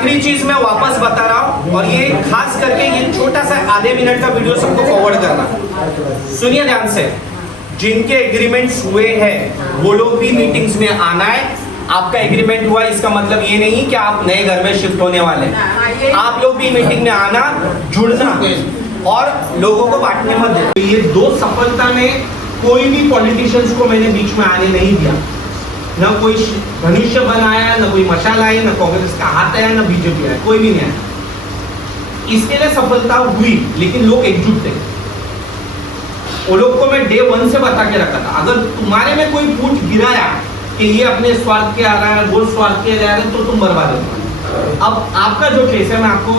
आखिरी चीज मैं वापस बता रहा हूं, और ये खास करके ये छोटा सा आधे मिनट का वीडियो सबको फॉरवर्ड करना। सुनिए ध्यान से, जिनके एग्रीमेंट्स हुए हैं वो लोग भी मीटिंग्स में आना है। आपका एग्रीमेंट हुआ इसका मतलब ये नहीं कि आप नए घर में शिफ्ट होने वाले हैं। आप लोग भी मीटिंग में आना, जुड़ना और लोगों को बांटने मत देना। ये दो सफलता में कोई भी पॉलिटिशियंस को मैंने बीच में आने नहीं दिया। न कोई धनुष्य बनाया, न कोई मशाल आई, न कांग्रेस का हाथ आया, न बीजेपी आया, कोई भी नहीं आया। इसके लिए सफलता हुई, लेकिन लोग एकजुट थे। वो लोग को मैं डे 1 से बता के रखा था, अगर तुम्हारे में कोई फूट गिराया कि ये अपने स्वार्थ के आ रहा है, वो स्वार्थ के आ रहा है, तो तुम बर्बाद हो। अब आपका जो केस है, मैं आपको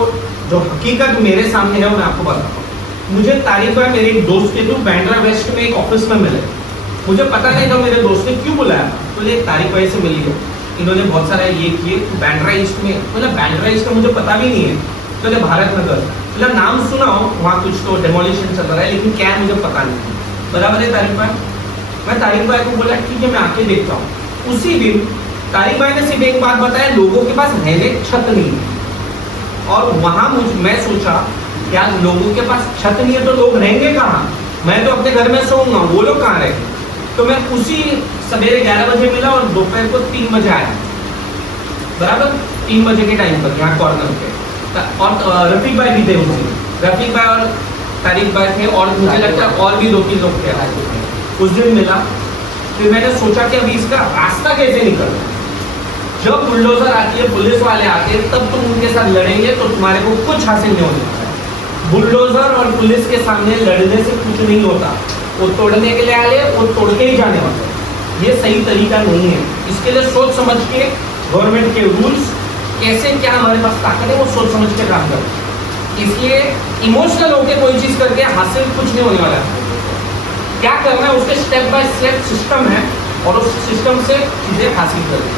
जो हकीकत मेरे सामने है वो मैं आपको बताता हूँ। मुझे तारीफ है, मेरे एक दोस्त के थ्रू बैंड्रा वेस्ट में एक ऑफिस में मिले। मुझे पता नहीं था मेरे दोस्त ने क्यों बुलाया, तो ये तारीफ भाई से मिल गया। इन्होंने बहुत सारा ये किए बैंड्रा ईस्ट में, मतलब बैंड्रा ईस्ट का मुझे पता भी नहीं है, तो भारत नगर मतलब नाम सुना हो, वहाँ कुछ तो डेमोलिशन चल रहा है, लेकिन क्या है मुझे पता नहीं। बराबर है तारीफ भाई? मैं तारीफ भाई को बोला ठीक है मैं आके देखता हूँ। उसी दिन तारीफ भाई ने सिर्फ एक बात बताया, लोगों के पास रहने छत नहीं है। और वहाँ मैं सोचा यार लोगों के पास छत नहीं है तो लोग रहेंगे कहाँ? मैं तो अपने घर में सोऊंगा, वो लोग कहाँ रहेंगे? तो मैं उसी सवेरे 11 बजे मिला और दोपहर को 3 बजे आया, बराबर 3 बजे के टाइम पर यहाँ कॉर्नर पे। और रफीक भाई भी थे उस दिन, रफीक भाई और तारीफ भाई थे, और मुझे लगता है और भी 2-3 लोग थे उस दिन मिला। फिर मैंने सोचा कि अभी इसका रास्ता कैसे निकलना। जब बुलडोजर आती है, पुलिस वाले आते हैं, तब तुम उनके साथ लड़ेंगे तो तुम्हारे को कुछ हासिल नहीं होने वाला है। बुलडोजर और पुलिस के सामने लड़ने से कुछ नहीं होता। वो तोड़ने के लिए आए, वो तोड़ के ही जाने वाले। ये सही तरीका नहीं है। इसके लिए सोच समझ के गवर्नमेंट के रूल्स कैसे, क्या हमारे पास ताकत है, वो सोच समझ के काम करें। इसलिए इमोशनल होकर कोई चीज़ करके हासिल कुछ नहीं होने वाला है। क्या करना है उसके स्टेप बाय स्टेप सिस्टम है, और उस सिस्टम से चीज़ें हासिल करें।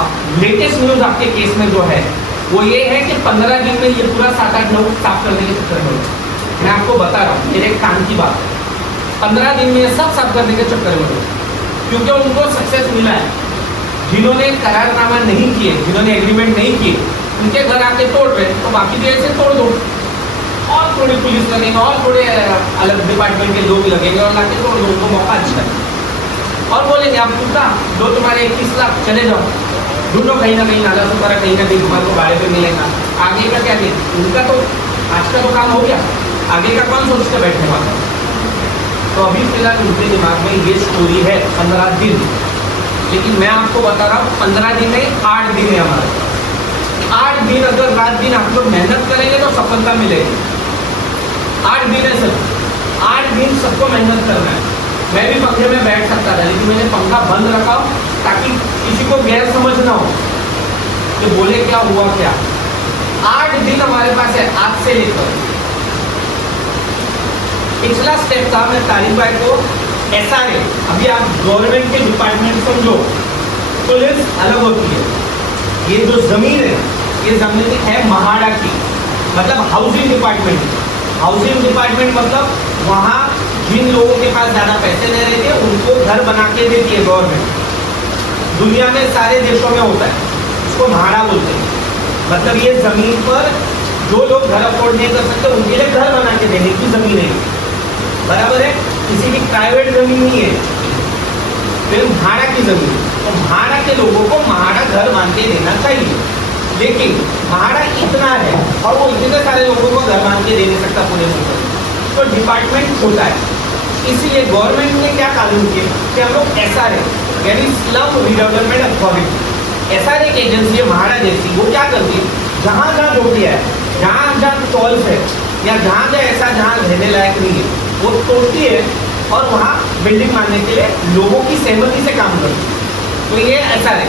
अब लेटेस्ट न्यूज़ आपके केस में जो है वो ये है कि 15 दिन में ये पूरा 7-8 लोग साफ करने के चक्कर में, मैं आपको बता रहा हूँ, मेरे काम की बात है। 15 दिन में सब साफ करने के चक्कर में, क्योंकि उनको सक्सेस मिला है। जिन्होंने करारनामा नहीं किए, जिन्होंने एग्रीमेंट नहीं किए, उनके घर आके तोड़ रहे, तो बाकी भी ऐसे तोड़ दो, और थोड़ी पुलिस लगेंगे और थोड़े अलग डिपार्टमेंट के लोग लगेंगे और लाके तोड़ दो, उनको मौका अच्छा है। और बोलेंगे आप टूटा दो तुम्हारे 21 लाख, चले जाओ ढूंढो कहीं ना कहीं, नाला सुपारा कहीं ना कहीं तुम्हारे को भाड़े पे मिलेगा। आगे का क्या नहीं, उनका तो आज का तो काम हो गया, आगे का कौन सोचते बैठने वाला। तो अभी फिलहाल उनके दिमाग में ये स्टोरी है 15 दिन, लेकिन मैं आपको बता रहा हूँ 15 दिन नहीं 8 दिन है हमारे। 8 दिन अगर रात दिन आप लोग मेहनत करेंगे तो सफलता मिलेगी। 8 दिन है सर, 8 दिन सबको मेहनत करना है। मैं भी पंखे में बैठ सकता था, लेकिन मैंने पंखा बंद रखा ताकि किसी को गैर समझ ना हो कि बोले क्या हुआ क्या। 8 दिन हमारे पास है आज से लेकर। पिछला स्टेप था, मैं तारीफ भाई को SRA, अभी आप गवर्नमेंट के डिपार्टमेंट समझो, पुलिस अलग होती है, ये जो जमीन है ये जमीन है महाड़ा की, मतलब हाउसिंग डिपार्टमेंट। हाउसिंग डिपार्टमेंट मतलब वहाँ जिन लोगों के पास ज़्यादा पैसे नहीं रहते उनको घर बना के देती है गवर्नमेंट। दुनिया में सारे देशों में होता है, इसको महाड़ा बोलते हैं। मतलब ये ज़मीन पर जो लोग घर अफोर्ड नहीं कर सकते उनके लिए घर बना के देने की ज़मीन है, बराबर है, किसी की प्राइवेट ज़मीन नहीं है। फिर महाड़ा की ज़मीन, तो महाड़ा के लोगों को महाड़ा घर मान के देना चाहिए, लेकिन महाड़ा इतना है और वो इतने सारे लोगों को घर मान के दे नहीं सकता पूरे मुल्क में, तो डिपार्टमेंट छोटा है। इसीलिए गवर्नमेंट ने क्या कानून किया कि हम लोग SRA यानी स्लम रिडेवलपमेंट अथॉरिटी, SRA एक एजेंसी है महाड़ा जैसी, वो क्या करती है जहाँ जहाँ झोपड़ियाँ है, जहाँ जहाँ टॉल्स है या जहाँ जहाँ ऐसा जहाँ रहने लायक नहीं है वो तोड़ती है और वहाँ बिल्डिंग मारने के लिए लोगों की सहमति से काम करती है। तो ये SRA,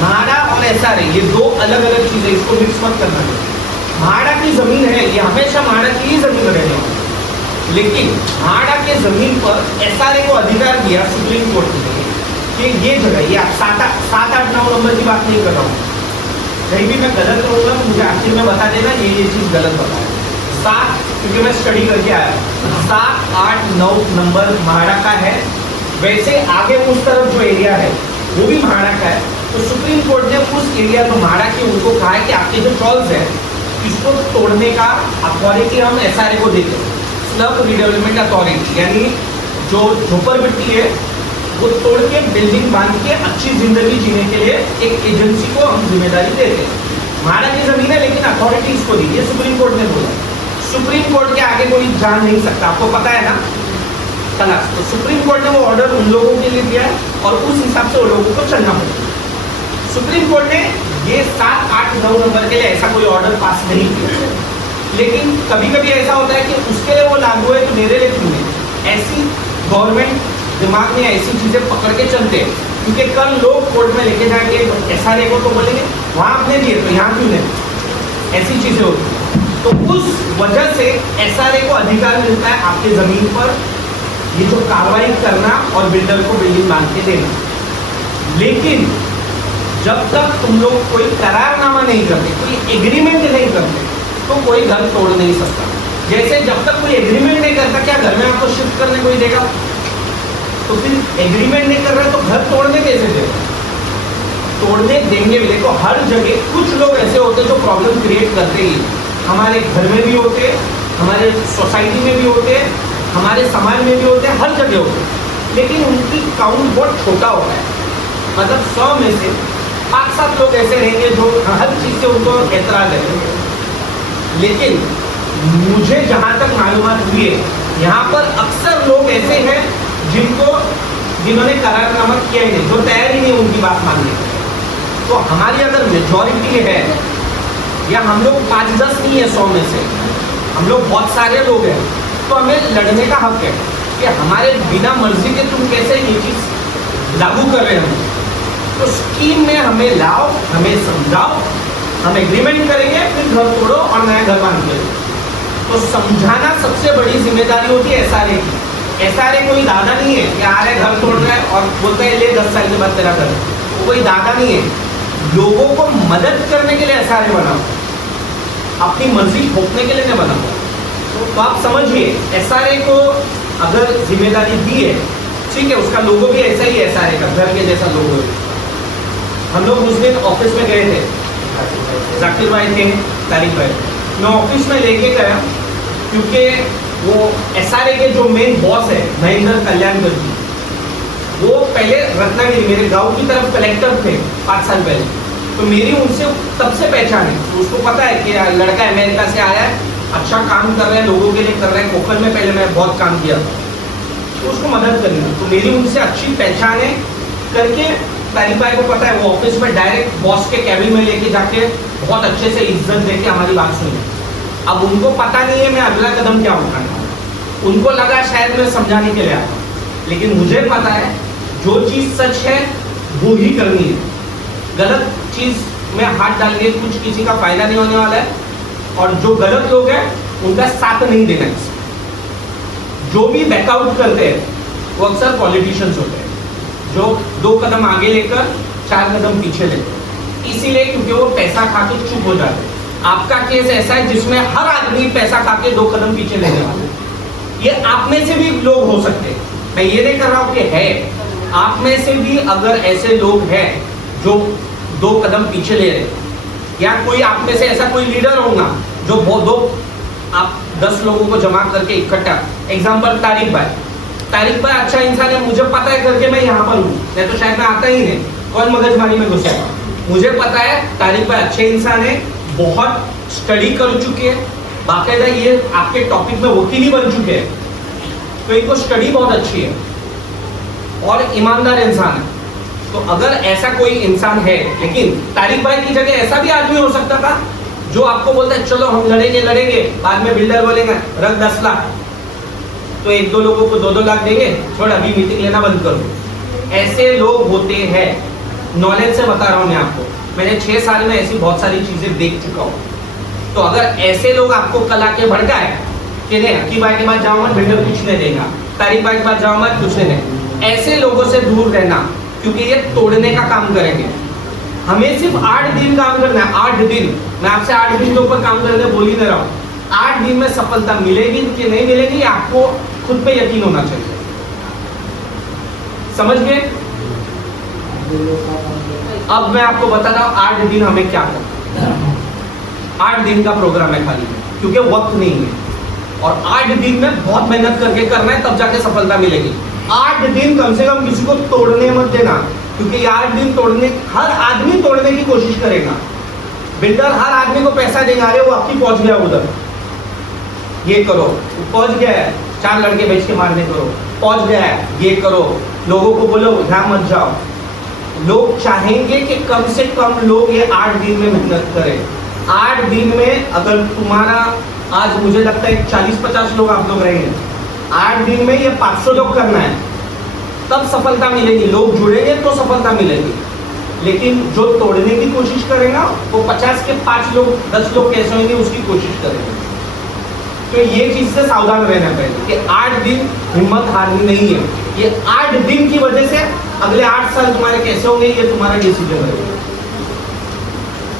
महाड़ा और SRA ये दो अलग अलग चीज़ें, इसको मिक्स मत करना है। महाड़ा की ज़मीन है, ये हमेशा महाड़ा की ही ज़मीन रहने वाली, लेकिन महाड़ा के ज़मीन पर SRA को अधिकार दिया सुप्रीम कोर्ट ने कि ये जगह, ये 7-8-9 नंबर की बात नहीं कर रहा हूँ, कहीं भी मैं गलत रहूँगा तो मुझे आखिर में बता देना ये चीज़ गलत बताया। 7, क्योंकि मैं स्टडी करके आया, 7-8-9 नंबर महाड़ा का है। वैसे आगे उस तरफ जो एरिया है वो भी महाड़ा का है, तो सुप्रीम कोर्ट ने उस एरिया को मारा कि उनको कहा है कि आपके जो टॉल्स है इसको तोड़ने का अथॉरिटी हम एसआरए को देते हैं, स्लम रिडेवलपमेंट अथॉरिटी, यानी जो झोपड़पट्टी है वो तोड़ के बिल्डिंग बांध के अच्छी जिंदगी जीने के लिए एक एजेंसी को हम जिम्मेदारी देते हैं। हमारा की जमीन है लेकिन अथॉरिटी इसको दी, ये सुप्रीम कोर्ट ने बोला। सुप्रीम कोर्ट के आगे कोई जान नहीं सकता, आपको पता है ना। खलास, तो सुप्रीम कोर्ट ने वो ऑर्डर उन लोगों के लिए दिया है और उस हिसाब से उन लोगों को चलना पड़ेगा। सुप्रीम कोर्ट ने ये 7, 8, 9 नंबर के लिए ऐसा कोई ऑर्डर पास नहीं किया, लेकिन कभी कभी ऐसा होता है कि उसके लिए वो लागू है तो मेरे लिए क्यों नहीं। ऐसी गवर्नमेंट दिमाग में ऐसी चीजें पकड़ के चलते हैं, क्योंकि कल लोग कोर्ट में लेके जाएंगे एसआरए को तो बोलेंगे वहां आपने दिए तो यहाँ क्यों नहीं, ऐसी चीजें होती हैं। तो उस वजह से एसआरए को अधिकार मिलता है आपके जमीन पर ये जो कार्रवाई करना और बिल्डर को बिल्डिंग बांध के देना। लेकिन जब तक तुम लोग कोई करारनामा नहीं करते, कोई एग्रीमेंट नहीं करते, तो कोई घर तोड़ नहीं सकता। जैसे जब तक कोई एग्रीमेंट नहीं करता, क्या घर में आपको शिफ्ट करने कोई देगा? तो फिर एग्रीमेंट नहीं कर रहे तो घर तोड़ने कैसे देगा? तोड़ने देंगे भी। देखो हर जगह कुछ लोग ऐसे होते हैं जो प्रॉब्लम क्रिएट करते ही, हमारे घर में भी होते, हमारे सोसाइटी में भी होते, हमारे समाज में भी होते, हर जगह होते, लेकिन उनकी काउंट बहुत छोटा होता है। मतलब 100 में से 5-7 लोग ऐसे रहेंगे जो हर चीज़ से उनको एतराज है। लेकिन मुझे जहाँ तक मालूमात हुई है, यहाँ पर अक्सर लोग ऐसे हैं जिन्होंने करारनामा किया ही नहीं, जो तैयार ही नहीं उनकी बात मानने। तो हमारी अगर मेजॉरिटी है, या हम लोग 5-10 नहीं है 100 में से, हम लोग बहुत सारे लोग हैं, तो हमें लड़ने का हक है कि हमारे बिना मर्जी के तुम कैसे ये चीज़ लागू कर रहे हो। तो स्कीम में हमें लाओ, हमें समझाओ, हम एग्रीमेंट करेंगे, फिर घर तोड़ो और नया घर बांध लो। तो समझाना सबसे बड़ी जिम्मेदारी होती है एसआरए की। एसआरए कोई दादा नहीं है कि आ रहे घर तोड़ रहे हैं और बोलते हैं ले 10 साल के बाद तेरा घर। वो कोई दादा नहीं है। लोगों को मदद करने के लिए एसआरए बनाओ, अपनी मर्जी थोपने के लिए नहीं बनाओ। तो आप समझिए, एसआरए को अगर जिम्मेदारी दी है, ठीक है, उसका लोगो भी ऐसा ही है एसआरए का, घर के जैसा लोगो है। हम लोग उस दिन ऑफिस में गए थे, जाकिर भाई थे, तारिक भाई, मैं ऑफिस में लेके गया क्योंकि वो एसआरए के जो मेन बॉस है महेंद्र कल्याणकर जी, वो पहले रत्नागिरी मेरे गांव की तरफ कलेक्टर थे 5 साल पहले। तो मेरी उनसे तब से पहचान है, तो उसको पता है कि लड़का अमेरिका से आया है, अच्छा काम कर रहे हैं, लोगों के लिए कर रहे हैं। कोकण में पहले मैं बहुत काम किया था, तो उसको मदद करनी। तो मेरी उनसे अच्छी पहचान है करके तारिक भाई को पता है, वो ऑफिस में डायरेक्ट बॉस के कैबिन में लेके जाके बहुत अच्छे से इज्जत देके हमारी बात सुनी। अब उनको पता नहीं है मैं अगला कदम क्या उठाना, उनको लगा शायद मैं समझाने के लिए आया, लेकिन मुझे पता है जो चीज़ सच है वो ही करनी है। गलत चीज़ में हाथ डाल के कुछ किसी का फायदा नहीं होने वाला है, और जो गलत लोग हैं उनका साथ नहीं देना है। जो भी बैकआउट करते हैं वो अक्सर पॉलिटिशियंस होते हैं, जो 2 कदम आगे लेकर 4 कदम पीछे लेते हैं, इसीलिए क्योंकि वो पैसा खा के चुप हो जाते हैं। आपका केस ऐसा है जिसमें हर आदमी पैसा खा के 2 कदम पीछे लेने वाला है। ये आप में से भी लोग हो सकते हैं, मैं ये नहीं कर रहा हूँ कि है, आप में से भी अगर ऐसे लोग हैं जो 2 कदम पीछे ले रहे हैं, या कोई आप में से ऐसा कोई लीडर होगा जो आप 10 लोगों को जमा करके इकट्ठा, एग्जाम्पल तारिक भाई अच्छा इंसान है, मुझे पता है करके मैं यहाँ पर हूँ, नहीं तो शायद मैं आता ही नहीं, कौन मगजमारी में घुसेगा। मुझे पता है तारिक भाई अच्छे इंसान है, बहुत स्टडी कर चुके हैं, बाकायदा ये आपके टॉपिक में वकील बन चुके हैं, तो इनको स्टडी बहुत अच्छी है और ईमानदार इंसान है। तो अगर ऐसा कोई इंसान है, लेकिन तारिक भाई की जगह ऐसा भी आदमी हो सकता था जो आपको बोलता है चलो हम लड़ेंगे, बाद में बिल्डर बोलेगा रख 10 लाख, तो 1-2 लोगों को 2-2 लाख देंगे, छोड़ अभी मीटिंग लेना बंद करो। ऐसे लोग होते हैं, नॉलेज से बता रहा हूँ मैं आपको, मैंने 6 साल में ऐसी बहुत सारी चीजें देख चुका हूँ। तो अगर ऐसे लोग आपको कल आके भड़काए कि नहीं अक्की भाई के पास जाओ मत, बिल्डर कुछ नहीं देगा, तारिक भाई के पास जाओ मत, कुछ नहीं देगा, ऐसे लोगों से दूर रहना, क्योंकि ये तोड़ने का काम करेंगे। हमें सिर्फ 8 दिन काम करना है, 8 दिन, मैं आपसे 8 दिन के ऊपर काम करने बोल ही नहीं रहा हूँ। 8 दिन में सफलता मिलेगी कि नहीं मिलेगी आपको खुद पे यकीन होना चाहिए, समझ गए? अब मैं आपको बता रहा हूँ 8 दिन हमें क्या करना है। 8 दिन का प्रोग्राम है खाली, क्योंकि वक्त नहीं है और 8 दिन में बहुत मेहनत करके करना है, तब जाके सफलता मिलेगी। 8 दिन कम से कम किसी को तोड़ने मत देना, क्योंकि ये 8 दिन तोड़ने, हर आदमी तोड़ने की कोशिश करेगा। बिल्डर हर आदमी को पैसा देगा, अरे वो आपकी पहुंच गया उधर, ये करो, पहुंच गया है, 4 लड़के बेच के मारने करो, पहुंच गया है, ये करो, लोगों को बोलो यहाँ मत जाओ। लोग चाहेंगे कि कम से कम लोग ये 8 दिन में मेहनत करें। 8 दिन में अगर तुम्हारा, आज मुझे लगता है 40-50 लोग आप लोग रहेंगे, 8 दिन में ये 500 लोग करना है, तब सफलता मिलेगी। लोग जुड़ेंगे तो सफलता मिलेगी, लेकिन जो तोड़ने की कोशिश करेगा वो 50 के 5 लोग 10 लोग कैसे होंगे उसकी कोशिश करेंगे। तो ये चीज से सावधान रहना पड़ेगा कि 8 दिन हिम्मत हारनी नहीं है। ये 8 दिन की वजह से अगले 8 साल तुम्हारे कैसे होंगे ये तुम्हारा डिसीजन है।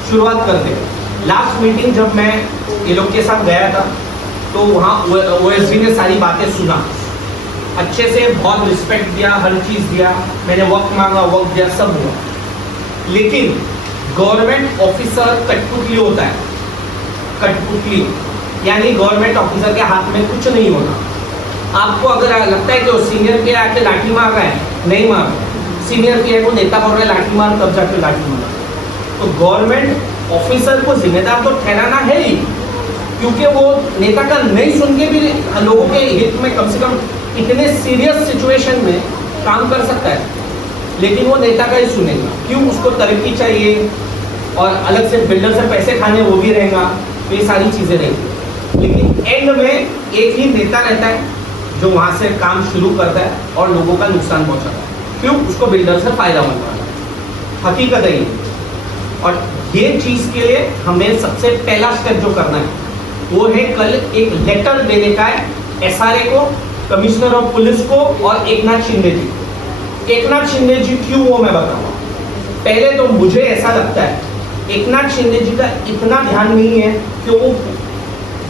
शुरुआत करते हैं। लास्ट मीटिंग जब मैं ये लोग के साथ गया था तो वहाँ OSD ने सारी बातें सुना, अच्छे से बहुत रिस्पेक्ट दिया, हर चीज दिया, मैंने वक्त मांगा, वक्त दिया, सब हुआ। लेकिन गवर्नमेंट ऑफिसर कठपुतली होता है, कठपुतली यानी गवर्नमेंट ऑफिसर के हाथ में कुछ नहीं होता। आपको अगर लगता है कि वो सीनियर के आके लाठी मार रहा है, नहीं मार रहा, सीनियर के को नेता बोल रहा है लाठी मार, तब जाके लाठी मार। तो गवर्नमेंट ऑफिसर को जिम्मेदार तो ठहराना है ही, क्योंकि वो नेता का नहीं सुन के भी लोगों के हित में कम से कम इतने सीरियस सिचुएशन में काम कर सकता है, लेकिन वो नेता का ही सुनेगा। क्यों? उसको तरक्की चाहिए और अलग से बिल्डर से पैसे खाने वो भी रहेगा, तो ये सारी चीज़ें रहेंगी। लेकिन एंड में एक ही नेता रहता है जो वहाँ से काम शुरू करता है और लोगों का नुकसान पहुँचाता है। क्यों? उसको बिल्डर से फायदा मिलता है, हकीकत है ये। और ये चीज़ के लिए हमें सबसे पहला स्टेप जो करना है वो है कल एक लेटर देने का है SRA को, कमिश्नर ऑफ पुलिस को और एकनाथ शिंदे जी को। एकनाथ शिंदे जी क्यों वो मैं बताऊंगा। पहले तो मुझे ऐसा लगता है एकनाथ शिंदे जी का इतना ध्यान नहीं है कि वो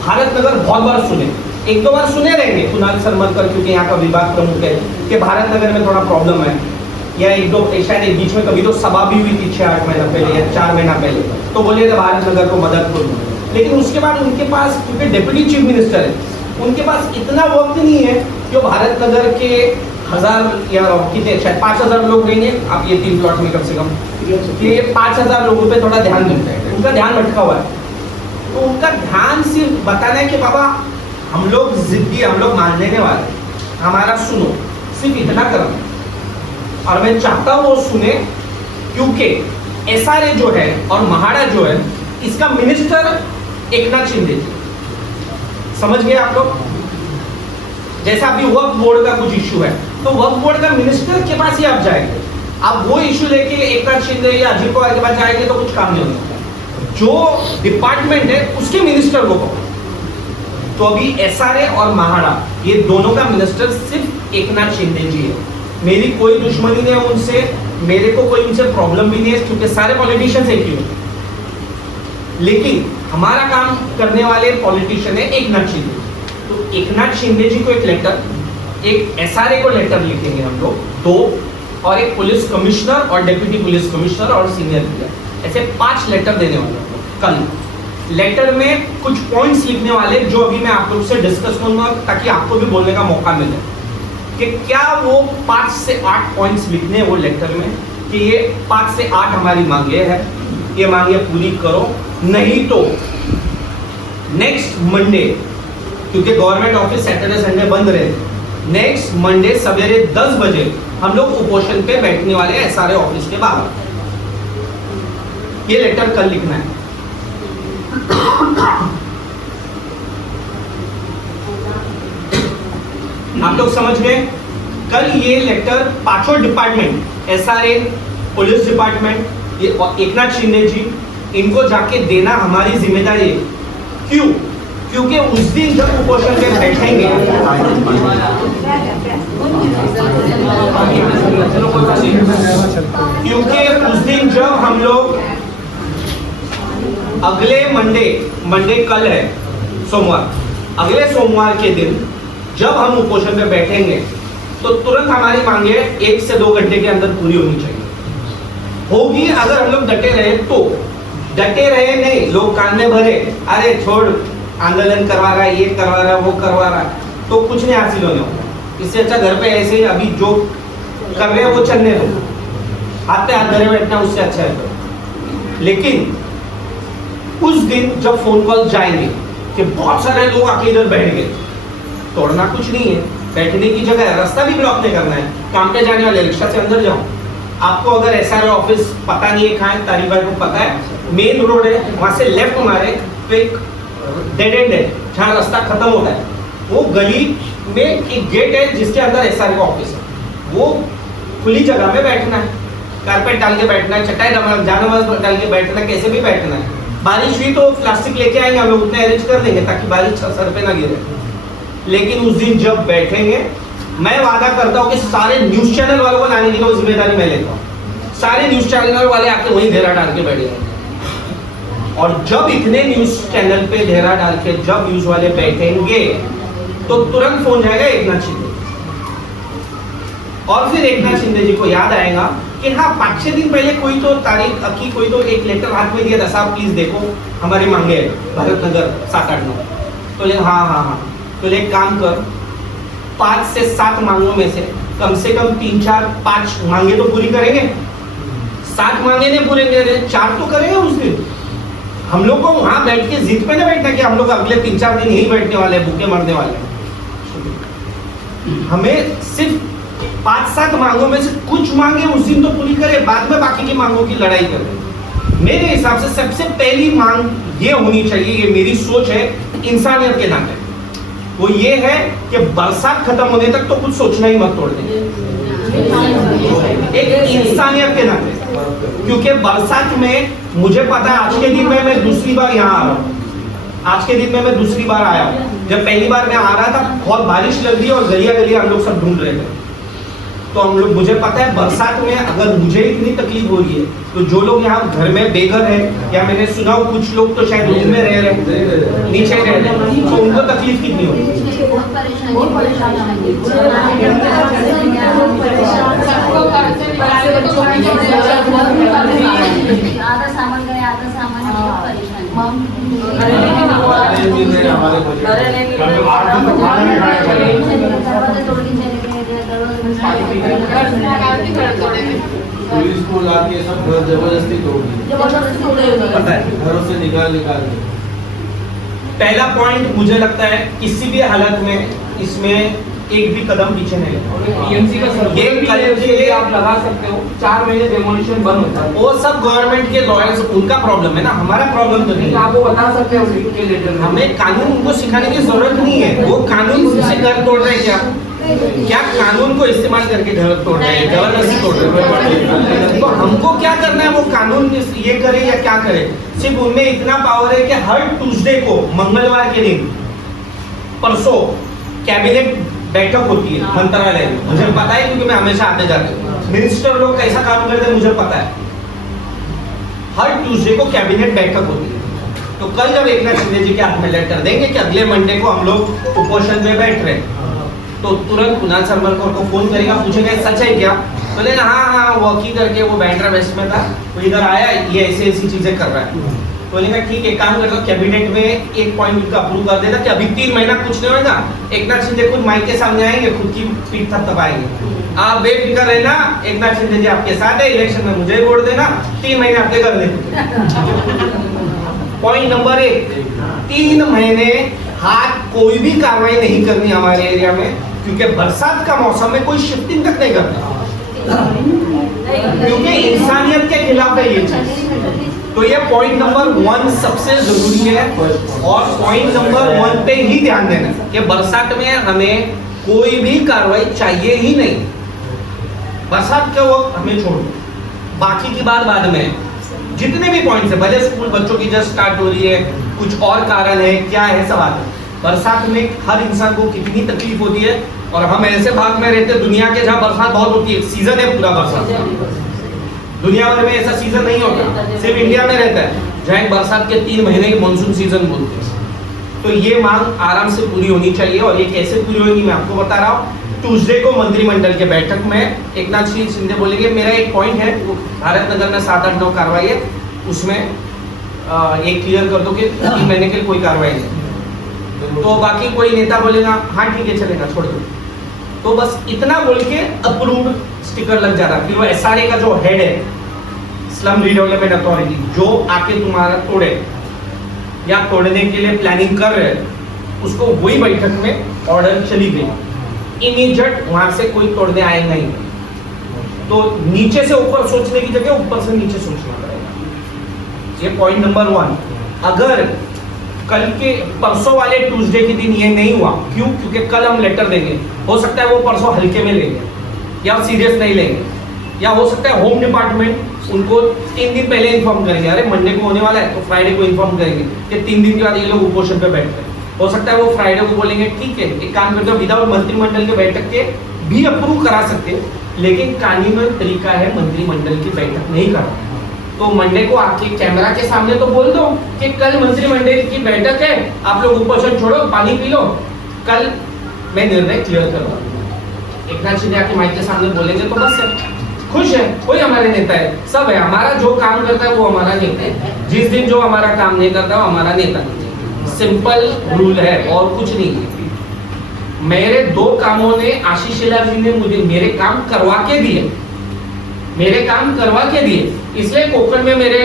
भारत नगर बहुत बार सुने, 1-2 बार सुने रहेंगे कुणाल सरमलकर, क्योंकि यहाँ का विभाग प्रमुख है, कि भारत नगर में थोड़ा प्रॉब्लम है, या 1-2 शायद एक बीच में कभी तो सभा भी हुई थी 6-8 महीना पहले या 4 महीना पहले, तो बोलिए थे भारत नगर को मदद करूँ। लेकिन उसके बाद उनके पास, क्योंकि डिप्टी चीफ मिनिस्टर है, उनके पास इतना वक्त नहीं है कि वो भारत नगर के 1000 या कितने, शायद 5000 लोग रहेंगे, आप ये 3 प्लॉट में कम से कम ये 5000 लोगों पे थोड़ा ध्यान देते हैं, उनका ध्यान भटका हुआ है। तो उनका ध्यान सिर्फ बताना है कि बाबा हम लोग जिद्दी, हम लोग मान लेने वाले, हमारा सुनो, सिर्फ इतना करना। और मैं चाहता हूँ वो सुने, क्योंकि SRA जो है और महाड़ा जो है, इसका मिनिस्टर एकनाथ शिंदे जी, समझ गए आप लोग। जैसा अभी वक्फ बोर्ड का कुछ इशू है, तो वक्फ बोर्ड का मिनिस्टर के पास ही आप जाएंगे, आप वो इशू लेके एकनाथ शिंदे या अजीत पवार के पास जाएंगे तो कुछ काम नहीं होता। जो डिपार्टमेंट है उसके मिनिस्टर को कहो। तो अभी SRA और महाड़ा ये दोनों का मिनिस्टर सिर्फ एकनाथ शिंदे जी है। मेरी कोई दुश्मनी नहीं है उनसे, मेरे को कोई उनसे प्रॉब्लम भी नहीं है, क्योंकि सारे पॉलिटिशियंस एक ही होते। लेकिन हमारा काम करने वाले पॉलिटिशियन है एकनाथ शिंदे। तो एकनाथ शिंदे जी को एक लेटर, एक SRA को लेटर लिखेंगे हम लोग 2, और एक पुलिस कमिश्नर और डेप्यूटी पुलिस कमिश्नर और सीनियर पीआई, ऐसे 5 लेटर देने वाले हैं कल। लेटर में कुछ पॉइंट्स लिखने वाले जो अभी मैं आप लोग से डिस्कस करूंगा, ताकि आपको भी बोलने का मौका मिले कि क्या वो 5 से 8 पॉइंट्स लिखने वो लेटर में, कि ये 5 से 8 हमारी मांगे हैं, ये मांगे पूरी करो, नहीं तो नेक्स्ट मंडे, क्योंकि गवर्नमेंट ऑफिस सैटरडे संडे बंद रहे, नेक्स्ट मंडे सवेरे 10 बजे हम लोग उपोषण पे बैठने वाले हैं SRA ऑफिस के बाहर। ये लेटर कल लिखना है। आप लोग समझ गए। कल ये letter 5 department, SRA, police department, ये एकनाथ शिंदे जी, इनको जाके देना हमारी जिम्मेदारी है। क्यों? क्योंकि उस दिन जब उपोषण पे बैठेंगे, क्योंकि उस दिन जब हम लोग अगले मंडे कल है सोमवार, अगले सोमवार के दिन जब हम उपोषण पे बैठेंगे तो तुरंत हमारी मांगे 1 से 2 घंटे के अंदर पूरी होनी चाहिए। होगी अगर हम लोग डटे रहे तो। डटे रहे नहीं, लोग कान में भरे, अरे छोड़ आंदोलन करवा रहा है, ये करवा रहा है, वो करवा रहा है, तो कुछ नहीं हासिल होने वाला। इससे अच्छा घर पे ऐसे ही अभी जो कर रहे हैं वो चलने दो, हाथ पे हाथ धरे बैठना उससे अच्छा है। लेकिन उस दिन जब फोन कॉल जाएंगे कि बहुत सारे लोग आके इधर बैठ गए, तोड़ना कुछ नहीं है, बैठने की जगह है, रास्ता भी ब्लॉक नहीं करना है, काम पे जाने वाले रिक्शा से अंदर जाओ। आपको अगर एसआरओ ऑफिस पता नहीं है कहाँ है, तारिक भाई को पता है, मेन रोड है, वहां से लेफ्ट मारे तो एक डेड एंड है जहाँ रास्ता खत्म होता है, वो गली में एक गेट है जिसके अंदर एसआरओ ऑफिस है, वो खुली जगह में बैठना है, कारपेट डाल के बैठना है, चटाई जानवर डाल के बैठना है, कैसे भी बैठना है। बारिश हुई तो प्लास्टिक लेके आएंगे हम लोग, उतने अरेंज कर देंगे ताकि बारिश सर पे ना गिरे। लेकिन उस दिन जब बैठेंगे, मैं वादा करता हूँ कि सारे न्यूज चैनल वालों को लाने की तो जिम्मेदारी मैं लेता हूँ। सारे न्यूज चैनल वाले आके वहीं घेरा डाल के बैठेंगे, और जब इतने न्यूज चैनल पे घेरा डाल के जब न्यूज वाले बैठेंगे तो तुरंत फोन जाएगा एकनाथ शिंदे, और फिर एकनाथ शिंदे जी को याद आएगा कि हाँ 5-6 दिन पहले कोई तो तारीख की कोई तो एक लेटर हाथ में दिया था, साहब प्लीज देखो हमारी मांगे है भरत नगर 7-8-9। तो ले हाँ, तो ले एक काम कर, 5 से 7 मांगों में से कम 3-4-5 मांगे तो पूरी करेंगे, 7 मांगे नहीं पूरे करेंगे, 4 तो करेंगे उस दिन। हम लोग को वहां बैठ के जिद पे ना बैठना कि हम लोग अगले 3-4 दिन यही बैठने वाले, भूखे मरने वाले। हमें सिर्फ 5-7 मांगों में से कुछ मांगे उस दिन तो पूरी करें, बाद में बाकी की मांगों की लड़ाई करें। मेरे हिसाब से सबसे पहली मांग ये होनी चाहिए, ये मेरी सोच है इंसानियत के नाते, वो ये है कि बरसात खत्म होने तक तो कुछ सोचना ही मत तोड़ने, एक इंसानियत के नाते। क्योंकि बरसात में मुझे पता है आज के दिन में मैं दूसरी बार यहाँ आ रहा हूँ, आज के दिन में मैं दूसरी बार आया हूँ। जब पहली बार मैं आ रहा था बहुत बारिश लग रही है और गलिया हम लोग सब ढूंढ रहे थे, तो हम लोग, मुझे पता है बरसात में अगर मुझे इतनी तकलीफ हो रही है तो जो लोग यहाँ घर में बेघर है, या मैंने सुना कुछ लोग तो शायद रूम में रह रहे, नीचे रह रहे, तो उनको तकलीफ कितनी होगी। आधा सामान गया, आधा सामान पुलिस को लाके सब जबरदस्ती तोड़ दी, घरों से निकाल के। पहला पॉइंट मुझे लगता है किसी भी हालत में इसमें एक भी कदम पीछे नहीं लेना। टीएमसी का सर्वे आप लगा सकते हो, 4 महीने डेमोलिशन बंद होता है, वो सब गवर्नमेंट के लॉयर्स, उनका प्रॉब्लम है ना, हमारा प्रॉब्लम तो नहीं है। आप वो बता सकते हो के लेटर, हमें कानून उनको सिखाने की जरूरत नहीं है, वो कानून से घर तोड़ रहे हैं, क्या कानून को इस्तेमाल करके घर तोड़ रहे हैं, जबरदस्ती तोड़ रहे हैं। तो हमको क्या करना है, वो कानून ये करे या क्या करे, सिर्फ उनमें इतना पावर है कि हर ट्यूसडे को, मंगलवार के दिन, परसों कैबिनेट बैठक होती है मंत्रालय में, मुझे पता है क्योंकि मैं हमेशा आते जाते हूँ। मिनिस्टर लोग कैसा काम करते हैं मुझे पता है। हर ट्यूसडे को कैबिनेट बैठक होती है, तो कल जब एकनाथ शिंदे जी के हाथ में लेटर देंगे कि अगले मंडे को हम लोग उपोषण में बैठ रहे हैं, तो तुरंत कुणाल सरमलकर को फोन करेगा, पूछेगा सच है क्या, बोले ना हाँ वॉकी करके वो बैंड्रा वेस्ट में था, वो इधर आया, ये ऐसी चीजें कर रहा है। बोलेगा ठीक है, काम कर दो, कैबिनेट में एक पॉइंट उनका अप्रूव कर देना कि अभी 3 महीना कुछ नहीं होगा, एकनाथ शिंदे खुद माइक के सामने आएंगे, खुद की पीठ थपथपाएंगे, आप बेफिक्र रहना, एकनाथ शिंदे जी आपके साथ है, इलेक्शन में मुझे वोट देना, 3 महीने आपके कर देंगे। पॉइंट नंबर 1, 3 महीने हाथ कोई भी कार्रवाई नहीं करनी हमारे एरिया में, क्योंकि बरसात का मौसम में कोई शिफ्टिंग तक नहीं करता, क्योंकि इंसानियत के खिलाफ है ये चीज। तो ये पॉइंट नंबर 1 सबसे जरूरी है, और पॉइंट नंबर 1 पे ही ध्यान देना कि बरसात में हमें कोई भी कार्रवाई चाहिए ही नहीं। बरसात के वक्त हमें छोड़ दो, बाकी की बात बाद में। जितने भी पॉइंट्स है, भले स्कूल बच्चों की जस्ट स्टार्ट हो रही है, कुछ और कारण है, क्या है सवाल। बरसात में हर इंसान को कितनी तकलीफ होती है, और हम ऐसे भाग में रहते हैं दुनिया के जहाँ बरसात बहुत होती है, सीजन है पूरा बरसात, दुनिया भर में ऐसा सीजन नहीं होता, सिर्फ इंडिया में रहता है जहाँ बरसात के 3 महीने की मानसून सीजन बोलते हैं। तो ये मांग आराम से पूरी होनी चाहिए। और ये कैसे पूरी होगी मैं आपको बता रहा हूँ। ट्यूसडे को मंत्रिमंडल के बैठक में एक नाथ शिंदे बोलेंगे मेरा एक पॉइंट है, वो भारत नगर में 7, 8, 9 कार्रवाई है, उसमें ये क्लियर कर दो कि 3 महीने के लिए कोई कार्रवाई नहीं। तो बाकी कोई नेता बोलेगा हाँ ठीक है चलेगा छोड़ दो, तो बस इतना बोल के अप्रूव्ड स्टिकर लग जा रहा। फिर वो एसआरए का जो हेड है, स्लम रिडेवलपमेंट अथॉरिटी, जो आके तुम्हारा तोड़े या तोड़ने के लिए प्लानिंग कर रहे हैं, उसको वही बैठक में ऑर्डर चली गई, इमीडिएट वहां से कोई तोड़ने आएगा नहीं। तो नीचे से ऊपर सोचने की जगह ऊपर से नीचे सोचना पड़ेगा। ये पॉइंट नंबर 1। अगर कल के परसों वाले ट्यूसडे के दिन ये नहीं हुआ, क्यों? क्योंकि कल हम लेटर देंगे, हो सकता है वो परसों हल्के में लेंगे या सीरियस नहीं लेंगे, या हो सकता है होम डिपार्टमेंट उनको 3 दिन पहले इन्फॉर्म करेंगे, अरे मंडे को होने वाला है तो फ्राइडे को इन्फॉर्म करेंगे कि 3 दिन के बाद ये लोग उपोषण पे बैठ गए। हो सकता है वो फ्राइडे को बोलेंगे ठीक है एक काम करते हो, विदाउट मंत्रिमंडल के बैठक के भी अप्रूव करा सकते हो, लेकिन कानूनी तरीका है मंत्रिमंडल की बैठक नहीं करना। तो मंडे को आके कैमरा के सामने तो बोल दो कि कल मंत्रिमंडल की बैठक है, आप लोग उपोषण छोड़ो, पानी पी लो, कल मैं निर्णय क्लियर करवा। एक नाथ शिंदे आके माइक के सामने बोलेंगे तो बस है, खुश है, कोई हमारे नेता है, सब है, हमारा जो काम करता है वो हमारा नेता है, जिस दिन जो हमारा काम नहीं करता वो हमारा नेता नहीं है। सिंपल रूल है और कुछ नहीं है। मेरे 2 कामों ने आशीष शेलार जी ने मुझे मेरे काम करवा के दिए, मेरे काम करवा के दिए। इसलिए कोकण में मेरे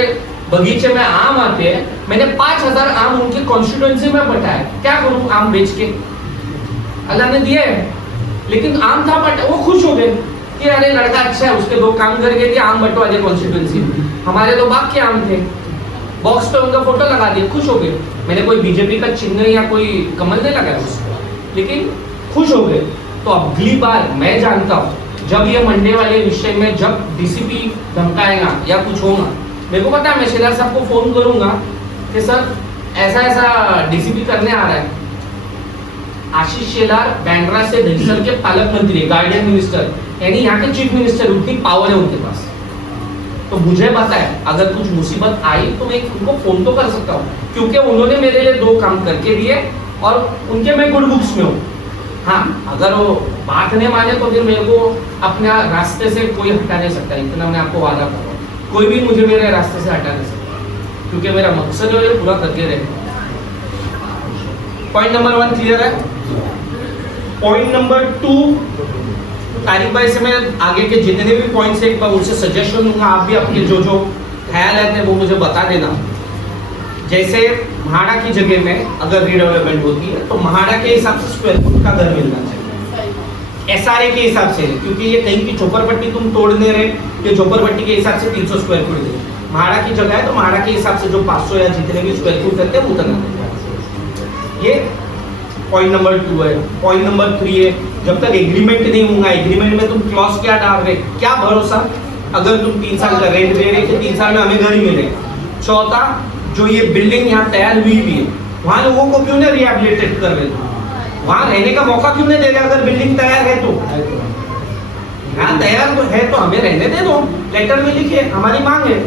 बगीचे में आम आते हैं, मैंने 5000 आम उनके कॉन्स्टिट्यूएंसी में बटाए। क्या करूं आम बेच के? अल्लाह ने दिया है, लेकिन आम था बट वो खुश हो गए कि अरे लड़का अच्छा है, उसके 2 काम करके दिए, आम बंटवा दिए कॉन्स्टिट्यूएंसी में। हमारे 2 बाग के आम थे, बॉक्स पे उनका फोटो लगा दिया, खुश हो गए। मैंने कोई बीजेपी का चिन्ह या कोई कमल नहीं लगाया उसको, लेकिन खुश हो गए। तो अगली बार मैं जानता हूँ जब ये मंडे वाले विषय में जब डीसीपी धमकाएगा या कुछ होगा, मेरे को पता है मैं शेलार साहब को फोन करूंगा कि सर ऐसा ऐसा डीसीपी करने आ रहा है। आशीष शेलार बैंड्रा से दहिसर के पालक मंत्री, गार्डियन मिनिस्टर, यानी यहाँ के चीफ मिनिस्टर, उतनी पावर है उनके पास। तो मुझे पता है अगर कुछ मुसीबत आई तो मैं उनको फोन तो कर सकता हूँ, क्योंकि उन्होंने मेरे लिए 2 काम करके दिए और उनके मैं गुड बुक्स में हूँ। हाँ, अगर वो बात नहीं माने तो फिर मेरे को अपने रास्ते से कोई हटा नहीं सकता, इतना मैं आपको वादा कर रहा हूँ। कोई भी मुझे मेरे रास्ते से हटा नहीं सकता, क्योंकि मेरा मकसद है पूरा करके रहे। पॉइंट नंबर 1 क्लियर है। पॉइंट नंबर 2, तारिक भाई से मैं आगे के जितने भी पॉइंट्स एक बार उनसे सजेशन दूंगा, आप भी अपने जो जो ख्याल है वो मुझे बता देना। जैसे म्हाड़ा की जगह में अगर रीडेवलपमेंट होती है तो म्हाड़ा के हिसाब से स्क्वायर फुट का घर मिलना चाहिए, एसआरए के हिसाब से, क्योंकि ये कहीं की झोपड़पट्टी तुम तोड़ने रहे, ये झोपड़पट्टी के हिसाब से 300 स्क्वायर फुट दे। म्हाड़ा की जगह है तो म्हाड़ा के हिसाब से जो 500 या जितने भी स्क्वायर फुट करते हैं उतना। ये पॉइंट नंबर 2 है। पॉइंट नंबर 3 है, जब तक एग्रीमेंट नहीं होगा, एग्रीमेंट में तुम क्लॉज क्या डाल रहे, क्या भरोसा अगर तुम 3 साल का रेंट दे रहे कि 3 साल में हमें घर ही मिले। चौथा, जो ये बिल्डिंग यहाँ तैयार हुई भी है, वहाँ लोगों को क्यों नहीं रिहेबिलिटेट कर रहे हो, वहाँ रहने का मौका क्यों नहीं दे रहे? अगर बिल्डिंग तैयार है तो, यहाँ तैयार तो है तो हमें रहने दे दो, लेटर में लिखिए हमारी मांग है।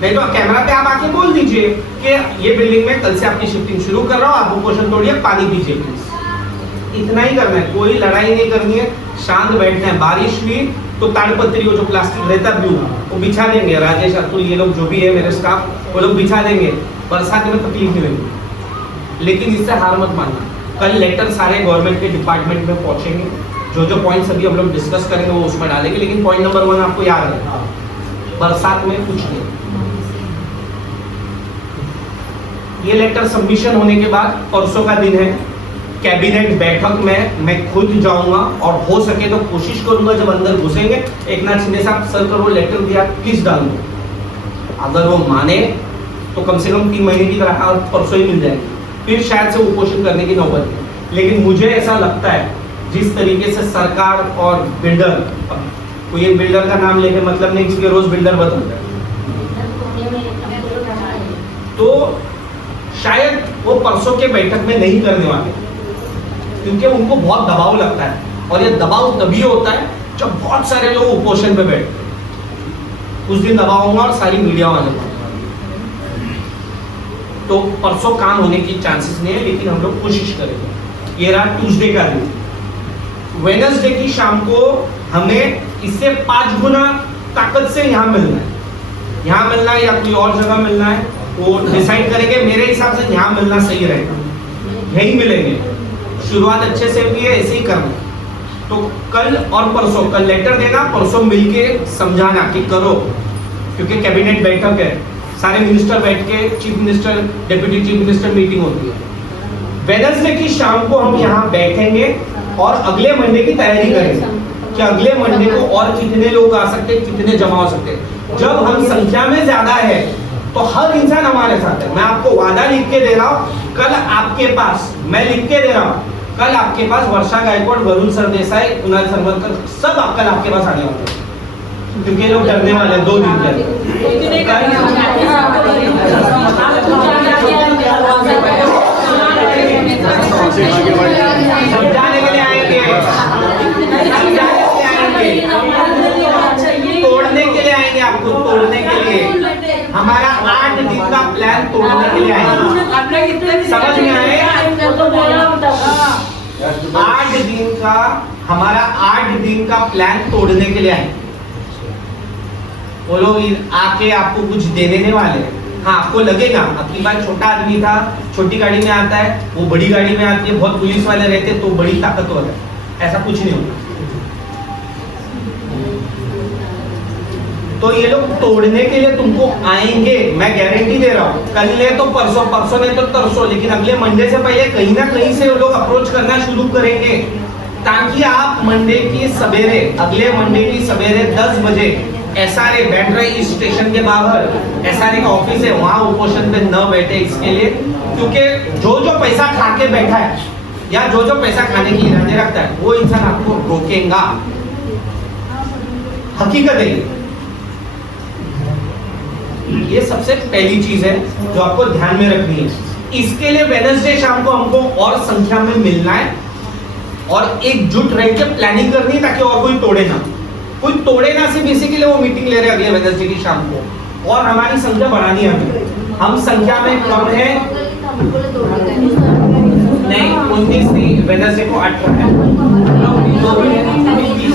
नहीं तो कैमरा पे आप आके बोल दीजिए कि ये बिल्डिंग में कल से आपकी शिफ्टिंग शुरू कर रहा हूँ, आप उपोषण तोड़िए, पानी पीजिए प्लीज। इतना ही करना है, कोई लड़ाई नहीं करनी है, शांत बैठना है। बारिश हुई तो ताड़पत्री वो जो प्लास्टिक रहता ब्लू वो बिछा देंगे, राजेश अतुल ये लोग जो भी है मेरे स्टाफ, वो लोग बिछा देंगे, बरसात में तकलीफ नहीं होगी। लेकिन इससे हार मत मानना, कल लेटर सारे गवर्नमेंट के डिपार्टमेंट में पहुंचेंगे, जो जो पॉइंट्स अभी हम लोग डिस्कस करेंगे वो उसमें डालेंगे। लेकिन पॉइंट नंबर 1 आपको याद है, बरसात में कुछ नहीं। ये लेटर सबमिशन होने के बाद परसों का दिन है, कैबिनेट बैठक में मैं खुद जाऊंगा और हो सके तो कोशिश करूंगा जब अंदर घुसेंगे एक नाथ शिंदे साहब सर का वो लेटर दिया किस डाल दो, अगर वो माने तो कम से कम 3 महीने की तरह परसों ही मिल जाएगी, फिर शायद से उपोषण करने की नौबत है। लेकिन मुझे ऐसा लगता है जिस तरीके से सरकार और बिल्डर, कोई एक बिल्डर का नाम लेके मतलब नहीं कि रोज बिल्डर बदलता है, तो शायद वो परसों के बैठक में नहीं करने वाले, क्योंकि उनको बहुत दबाव लगता है और ये दबाव तभी होता है जब बहुत सारे लोग उपोषण पे बैठते हैं। उस दिन दबाव होगा और सारी मीडिया वाले। तो परसों काम होने की चांसेस नहीं है, लेकिन हम लोग कोशिश करेंगे। ये रहा ट्यूसडे का दिन। वेडनेसडे की शाम को हमें इससे 5 गुना ताकत से यहाँ मिलना है। यहाँ मिलना है या कोई और जगह मिलना है वो डिसाइड करेंगे। मेरे हिसाब से यहाँ मिलना सही रहेगा, यही मिलेंगे। शुरुआत अच्छे से हुई है, ऐसे ही करना। तो कल और परसों, कल लेटर देना, परसों मिलके समझाना कि करो, क्योंकि कैबिनेट बैठक है, सारे मिनिस्टर बैठ के, chief minister, deputy chief minister meeting होती है। वेडनेसडे की शाम को हम यहाँ बैठेंगे और अगले मंडे की तैयारी करेंगे कि अगले मंडे को और कितने लोग आ सकते हैं, कितने जमा हो सकते हैं। जब हम संख्या में ज्यादा है तो हर इंसान हमारे साथ है। मैं आपको वादा लिख के दे रहा हूँ, कल आपके पास, मैं लिख के दे रहा हूँ, कल आपके पास वर्षा गायकवाड़, वरुण सरदेसाई, कुणाल सरवतकर, सब कल आपके पास आने वाले हैं, क्योंकि लोग डरने वाले हैं 2 दिन के समझाने के लिए आएंगे, तोड़ने के लिए आएंगे, आपको तोड़ने के लिए। हमारा 8 दिन का प्लान तोड़ने के लिए आएंगे, समझ में आए? 8 दिन का, हमारा 8 दिन का प्लान तोड़ने के लिए आएंगे। वो लोग आके आपको कुछ दे देने वाले हैं। हाँ, आपको लगेगा आपकी बात, छोटा आदमी था, छोटी गाड़ी में आता है, वो बड़ी गाड़ी में आती है, बहुत पुलिस वाले रहते तो बड़ी ताकतवर है, ऐसा कुछ नहीं होता। तो ये लोग तोड़ने के लिए तुमको आएंगे, मैं गारंटी दे रहा हूँ। कल ले तो परसों, परसों ने तो तरसों, लेकिन अगले मंडे से पहले कहीं ना कहीं से वो लोग अप्रोच करना शुरू करेंगे, ताकि आप मंडे की सवेरे, अगले मंडे की सवेरे 10 बजे एसआरए बैंड्रा ईस्ट स्टेशन के बाहर एसआरए का ऑफिस है, वहां उपोषण पे न बैठे इसके लिए, क्योंकि जो जो पैसा खा के बैठा है या जो जो पैसा खाने की इरादे रखता है वो इंसान आपको रोकेगा। हकीकत है ये सबसे पहली चीज है जो आपको ध्यान में रखनी है। इसके लिए वेडनेसडे शाम को हमको और संख्या में मिलना है और एकजुट रह के प्लानिंग करनी है, ताकि और कोई तोड़े ना, कोई तोड़े ना। सिर्फ इसी के लिए वो मीटिंग ले रहे हैं अगले वेडनेसडे की शाम को, और हमारी संख्या बढ़ानी है हमें। हम संख्या में कम है नहीं, 19 नहीं, वेडनेसडे को 18 है,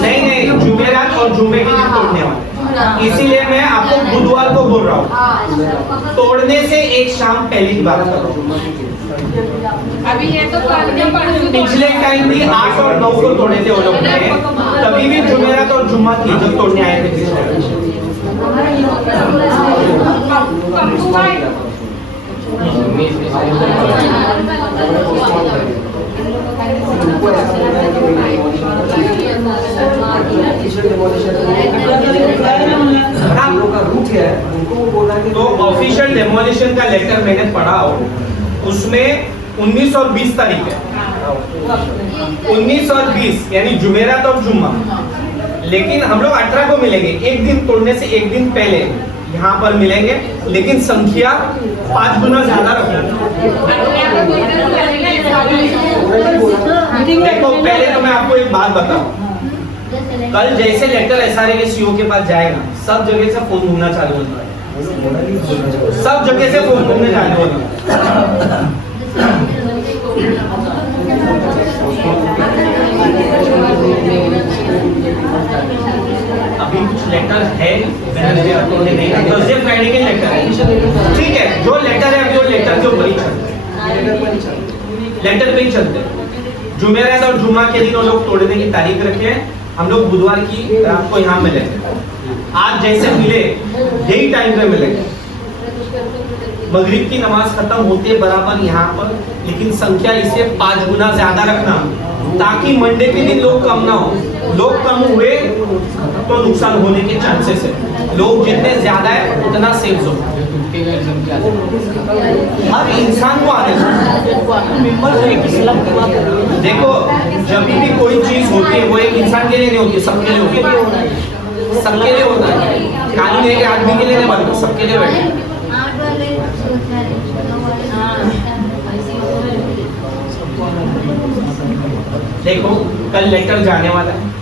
नहीं जुमेरात और जुमे की तोड़ने वाले, इसीलिए मैं आपको बुधवार को बोल रहा हूँ। तोड़ने से एक शाम पहले की बात कर रहा हूँ। अभी ये तो पिछले टाइम भी 8 और 9 को तोड़े थे वो लोग ने, तभी भी जुमेरात और जुम्मा थी जब तोड़ने आए थे पिछले। तो ऑफिशियल डेमोलिशन का लेटर मैंने पढ़ा, उसमें 19 और 20 तारीख है, 19 और 20 यानी जुमेरात और जुम्मा। लेकिन हम लोग 18 को मिलेंगे, एक दिन तोड़ने से एक दिन पहले यहाँ पर मिलेंगे, लेकिन संख्या 5 गुना ज्यादा रखो। देखो पहले तो मैं आपको एक बात बताऊं, कल जैसे लेटर एसआरए के सीईओ के पास जाएगा, सब जगह से फोन घूमना चालू होता है, सब जगह से फोन घूमने चालू होता है। अभी कुछ लेटर है, थर्सडे फ्राइडे के लेटर है, ठीक है। जो लेटर है अभी वो लेटर के ऊपर ही चलते, लेटर पे ही चलते। जुमेरात और जुम्मा के दिन वो लोग तोड़ने की तारीख रखे हैं, हम लोग बुधवार की रात को यहाँ मिले। आज जैसे मिले यही टाइम पे मिलेंगे, मगरिब की नमाज खत्म होते बराबर यहाँ पर, लेकिन संख्या इसे 5 गुना ज्यादा रखना, ताकि मंडे के दिन लोग कम ना हो। लोग कम हुए तो नुकसान होने के चांसेस है, लोग जितने ज्यादा है उतना सेफ हो। हर इंसान को आने देखो, जब भी कोई चीज होती है वो एक इंसान के लिए नहीं होती, सबके लिए होती है, सबके लिए होता है। कानून एक आदमी के लिए नहीं बनता, सबके लिए बैठे। देखो कल लेटर जाने वाला है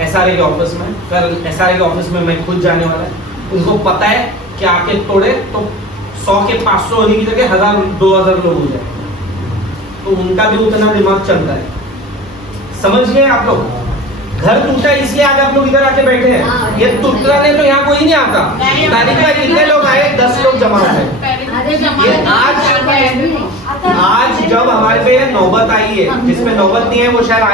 एसआरए के ऑफिस में, कल एसआरए के ऑफिस में मैं खुद जाने वाला है। उनको पता है कि आके तोड़े तो 100 के 500 होने की जगह 1000-2000 लोग हो जाए, तो उनका भी उतना दिमाग चलता है। समझ गए आप लोग? घर टूटा इसलिए आज आप लोग इधर आके बैठे हैं। ये टूटने तो यहाँ कोई नहीं आता। तारीख में कितने लोग आए? 10 लोग जमा हुए। ये आज जब हमारे पे नौबत आई है, जिसमें नौबत नहीं है वो शायद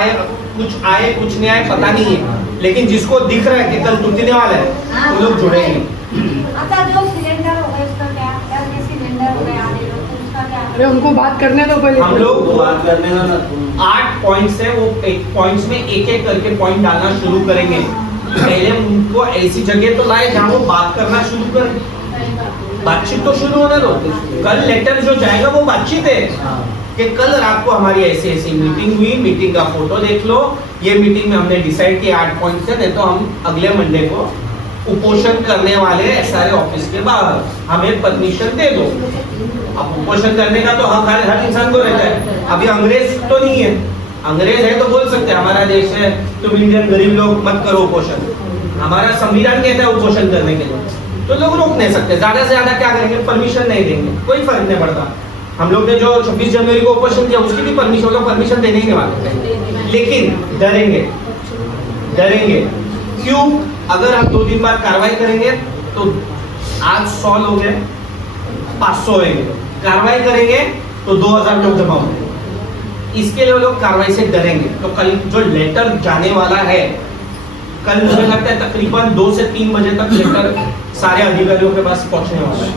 आए, कुछ नहीं आए, पता नहीं है, लेकिन जिसको दिख रहा है कि कल टूटने वाला है वो लोग जुड़ेंगे। अच्छा, जो सिलेंडर हो गए उसका क्या? गैस सिलेंडर हो गए आधे लोग, तो उसका क्या? अरे उनको बात करने दो पहले। हम लोग बात करने का ना 8 पॉइंट्स है, वो पॉइंट्स में एक करके पॉइंट डालना शुरू करेंगे। पहले उनको ऐसी जगह तो लाए जहाँ वो बात करना शुरू करें, बातचीत तो शुरू होने दो। कल लेटर जो जाएगा वो बातचीत है कि कल रात को हमारी ऐसी ऐसी मीटिंग हुई, मीटिंग का फोटो देख लो, ये मीटिंग में हमने डिसाइड किया 8 पॉइंट से, नहीं तो हम अगले मंडे को उपोषण करने वाले एसआरए ऑफिस के बाहर, हमें परमिशन दे दो। अब उपोषण करने का तो हर इंसान को रहता है। अभी अंग्रेज तो नहीं है, अंग्रेज है तो बोल सकते हैं हमारा देश है, तुम इंडियन गरीब लोग मत करो उपोषण। हमारा संविधान कहता है उपोषण करने के लिए, तो लोग रोक नहीं सकते। ज्यादा से ज्यादा क्या करेंगे? परमिशन नहीं देंगे, कोई फर्क नहीं पड़ता। हम लोग ने जो 26 जनवरी को उपोषण किया उसकी भी परमिशन देने ही वाले, लेकिन डरेंगे क्यों? अगर हम 2 दिन बाद कार्रवाई करेंगे तो आज 100 लोग हैं, 500 होंगे, कार्रवाई करेंगे तो 2000 लोग जमा होंगे। इसके लिए लोग कार्रवाई से डरेंगे। तो कल जो लेटर जाने वाला है, कल मुझे लगता है तकरीबन 2 से 3 बजे तक लेटर सारे अधिकारियों के पास पहुंचने वाला है,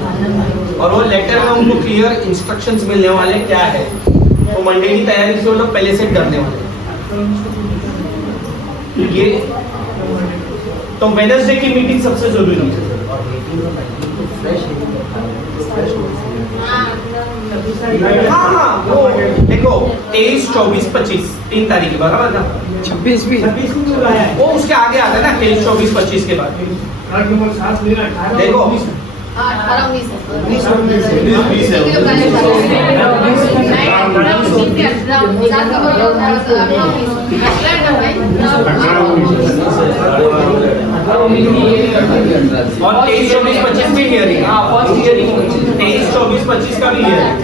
और वो लेटर में उनको क्लियर इंस्ट्रक्शंस मिलने वाले क्या है। तो मंडे की तैयारी से वो लोग पहले से डरने वाले। ये तो वेडनेसडे की मीटिंग सबसे जरूरी है। हाँ, वो देखो 23, 24, 25 3 तारीख के बराबर ना, 26 भी वो उसके आगे आता है ना, 23, 24, 25 के बाद। देखो 23, 24, 25 भी हियरिंग, 23, 24, 25 का भी हियरिंग।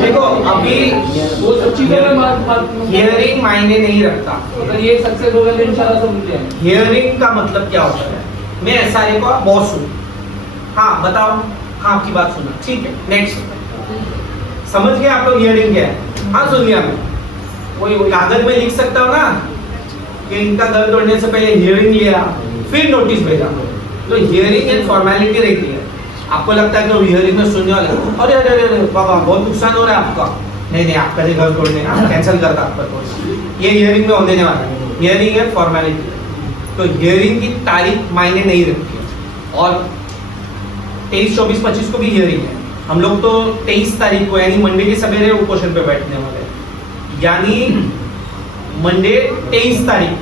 देखो अभी वो सब चीजों में हियरिंग मायने नहीं रखता। अगर ये सक्सेस होगा तो इंशाल्लाह सब मिल जाएंगे। हियरिंग का मतलब क्या होता है? मैं एसआरए का बॉस हूँ, हाँ बताओ, हाँ आपकी बात सुना, ठीक है, नेक्स्ट। समझ गए आप लोग हियरिंग क्या है? हाँ सुन लिया मैं, वही कागज में लिख सकता हूँ ना कि इनका घर तोड़ने से पहले हियरिंग लिया फिर नोटिस भेजा। तो हियरिंग एक फॉर्मेलिटी रहती है। आपको लगता है कि हियरिंग में सुनने वाले अरे अरे अरे बाबा बहुत नुकसान हो रहा है आपका, नहीं आपका घर तोड़ने कैंसिल करता आपका, ये हियरिंग में होने वाला है। हियरिंग है फॉर्मेलिटी, तो हियरिंग की तारीख मायने नहीं रखती है। और 23, 24, 25 को भी हियरिंग है। हम लोग तो 23 तारीख को यानी मंडे के सवेरे उपोषण पे बैठने वाले हैं, यानी मंडे 23 तारीख,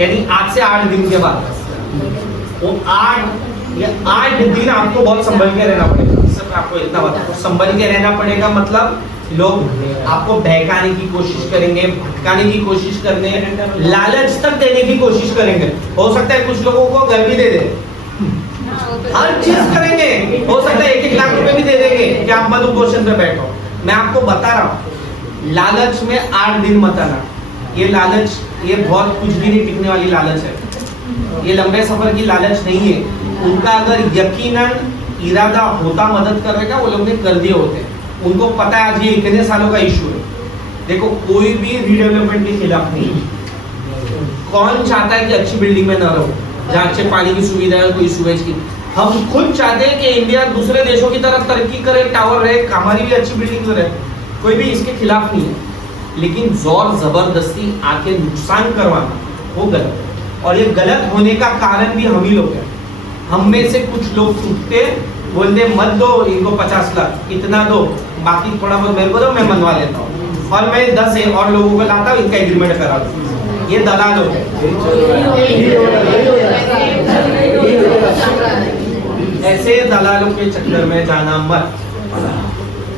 यानी आज से 8 दिन के बाद। वो 8 दिन आपको बहुत संभल के रहना पड़ेगा। सिर्फ आपको इतना बता, तो संभल के रहना पड़ेगा मतलब लोग आपको बहकाने की कोशिश करेंगे, भटकाने की कोशिश करने, लालच तक देने की कोशिश करेंगे। हो सकता है कुछ लोगों को घर भी दे दे, हर चीज करेंगे। हो सकता है 1-1 लाख रुपए भी दे देंगे कि आप मत उपोषण पे बैठो। मैं आपको बता रहा हूँ, लालच में 8 दिन मत आना। ये लालच, ये बहुत कुछ भी नहीं टिकने वाली लालच है। ये लंबे सफर की लालच नहीं है। उनका अगर यकीनन इरादा होता मदद करने का, वो लोग ने कर दिए होते। उनको पता है आज ये इतने सालों का इशू है। देखो कोई भी रीडेवलपमेंट के खिलाफ नहीं। कौन चाहता है कि अच्छी बिल्डिंग में न रहो, जहाँ अच्छे पानी की सुविधा है, कोई सुवेज की। हम खुद चाहते हैं कि इंडिया दूसरे देशों की तरफ तरक्की करे, टावर रहे, हमारी भी अच्छी बिल्डिंग रहे, कोई भी इसके खिलाफ नहीं है। लेकिन जोर जबरदस्ती आके नुकसान करवाना वो गलत है, और ये गलत होने का कारण भी हम ही लोग हैं। हम में से कुछ लोग टूटते बोलते मत दो इनको 50 लाख, इतना दो, बाकी थोड़ा बहुत मेरे को दो, मैं मनवा लेता हूँ, और मैं 10 और लोगों को लाता हूँ, इनका एग्रीमेंट करा दूँ। ये दलाल हो गए। ऐसे दलालों के चक्कर में जाना मत।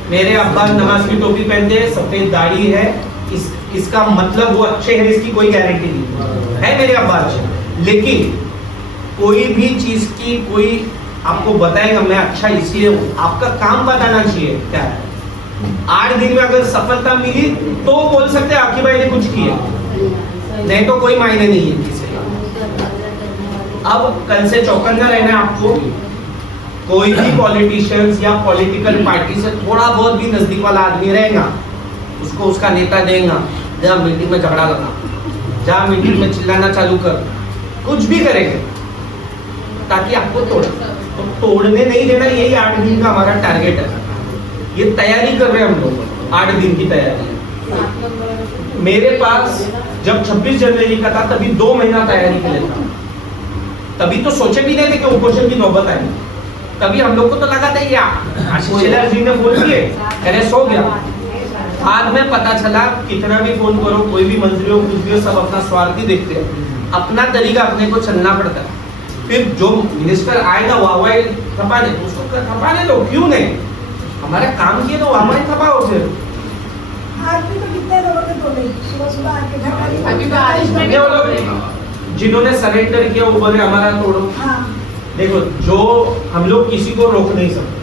मेरे अब्बा नमाज की टोपी पहनते, सफेद दाढ़ी है, इसका मतलब वो अच्छे हैं इसकी कोई गारंटी नहीं है। मेरे अब्बा अच्छे, लेकिन कोई भी चीज की कोई आपको बताएगा मैं अच्छा इसलिए हूँ, आपका काम बताना चाहिए क्या है। 8 दिन में अगर सफलता मिली तो बोल सकते हैं आकी भाई ने कुछ किया, नहीं तो कोई मायने नहीं है किसी का। अब कल से चौकन्ना रहना है आपको। कोई भी पॉलिटिशियंस या पॉलिटिकल पार्टी से थोड़ा बहुत भी नजदीक वाला आदमी रहेगा, उसको उसका नेता देगा, जहाँ मीटिंग में झगड़ा लगा, जहाँ मीटिंग में चिल्लाना चालू कर, कुछ भी करेंगे ताकि आपको तोड़े। तो तोड़ने नहीं देना, यही 8 दिन का हमारा टारगेट है। ये तैयारी कर रहे हैं हम लोग, 8 दिन की तैयारी। मेरे पास जब 26 जनवरी का था तभी 2 महीना तैयारी के लिए था। तभी तो सोचे भी नहीं थे कि ओपोजिशन की नौबत आएगी। तभी हम लोग को तो लगा था या आशीष शेलार जी ने फोन किए, अरे सो गया। बाद में पता चला कितना भी फोन करो, कोई भी मंत्री हो, कुछ भी हो, सब अपना स्वार्थी देखते हैं। अपना तरीका अपने को चलना पड़ता है। फिर जो मिनिस्टर आएगा वाहवाही खपाने, उसको खपाने दो, क्यों नहीं? हमारे काम किए तो वाहवाही खपाओ। फिर आज भी तो कितने लोगों ने बोले सुबह आके घर अभी बारिश में ये वो लोग जिन्होंने सरेंडर किया वो बोले हमारा तोड़ो। हाँ देखो, जो हम लोग किसी को रोक नहीं सकते,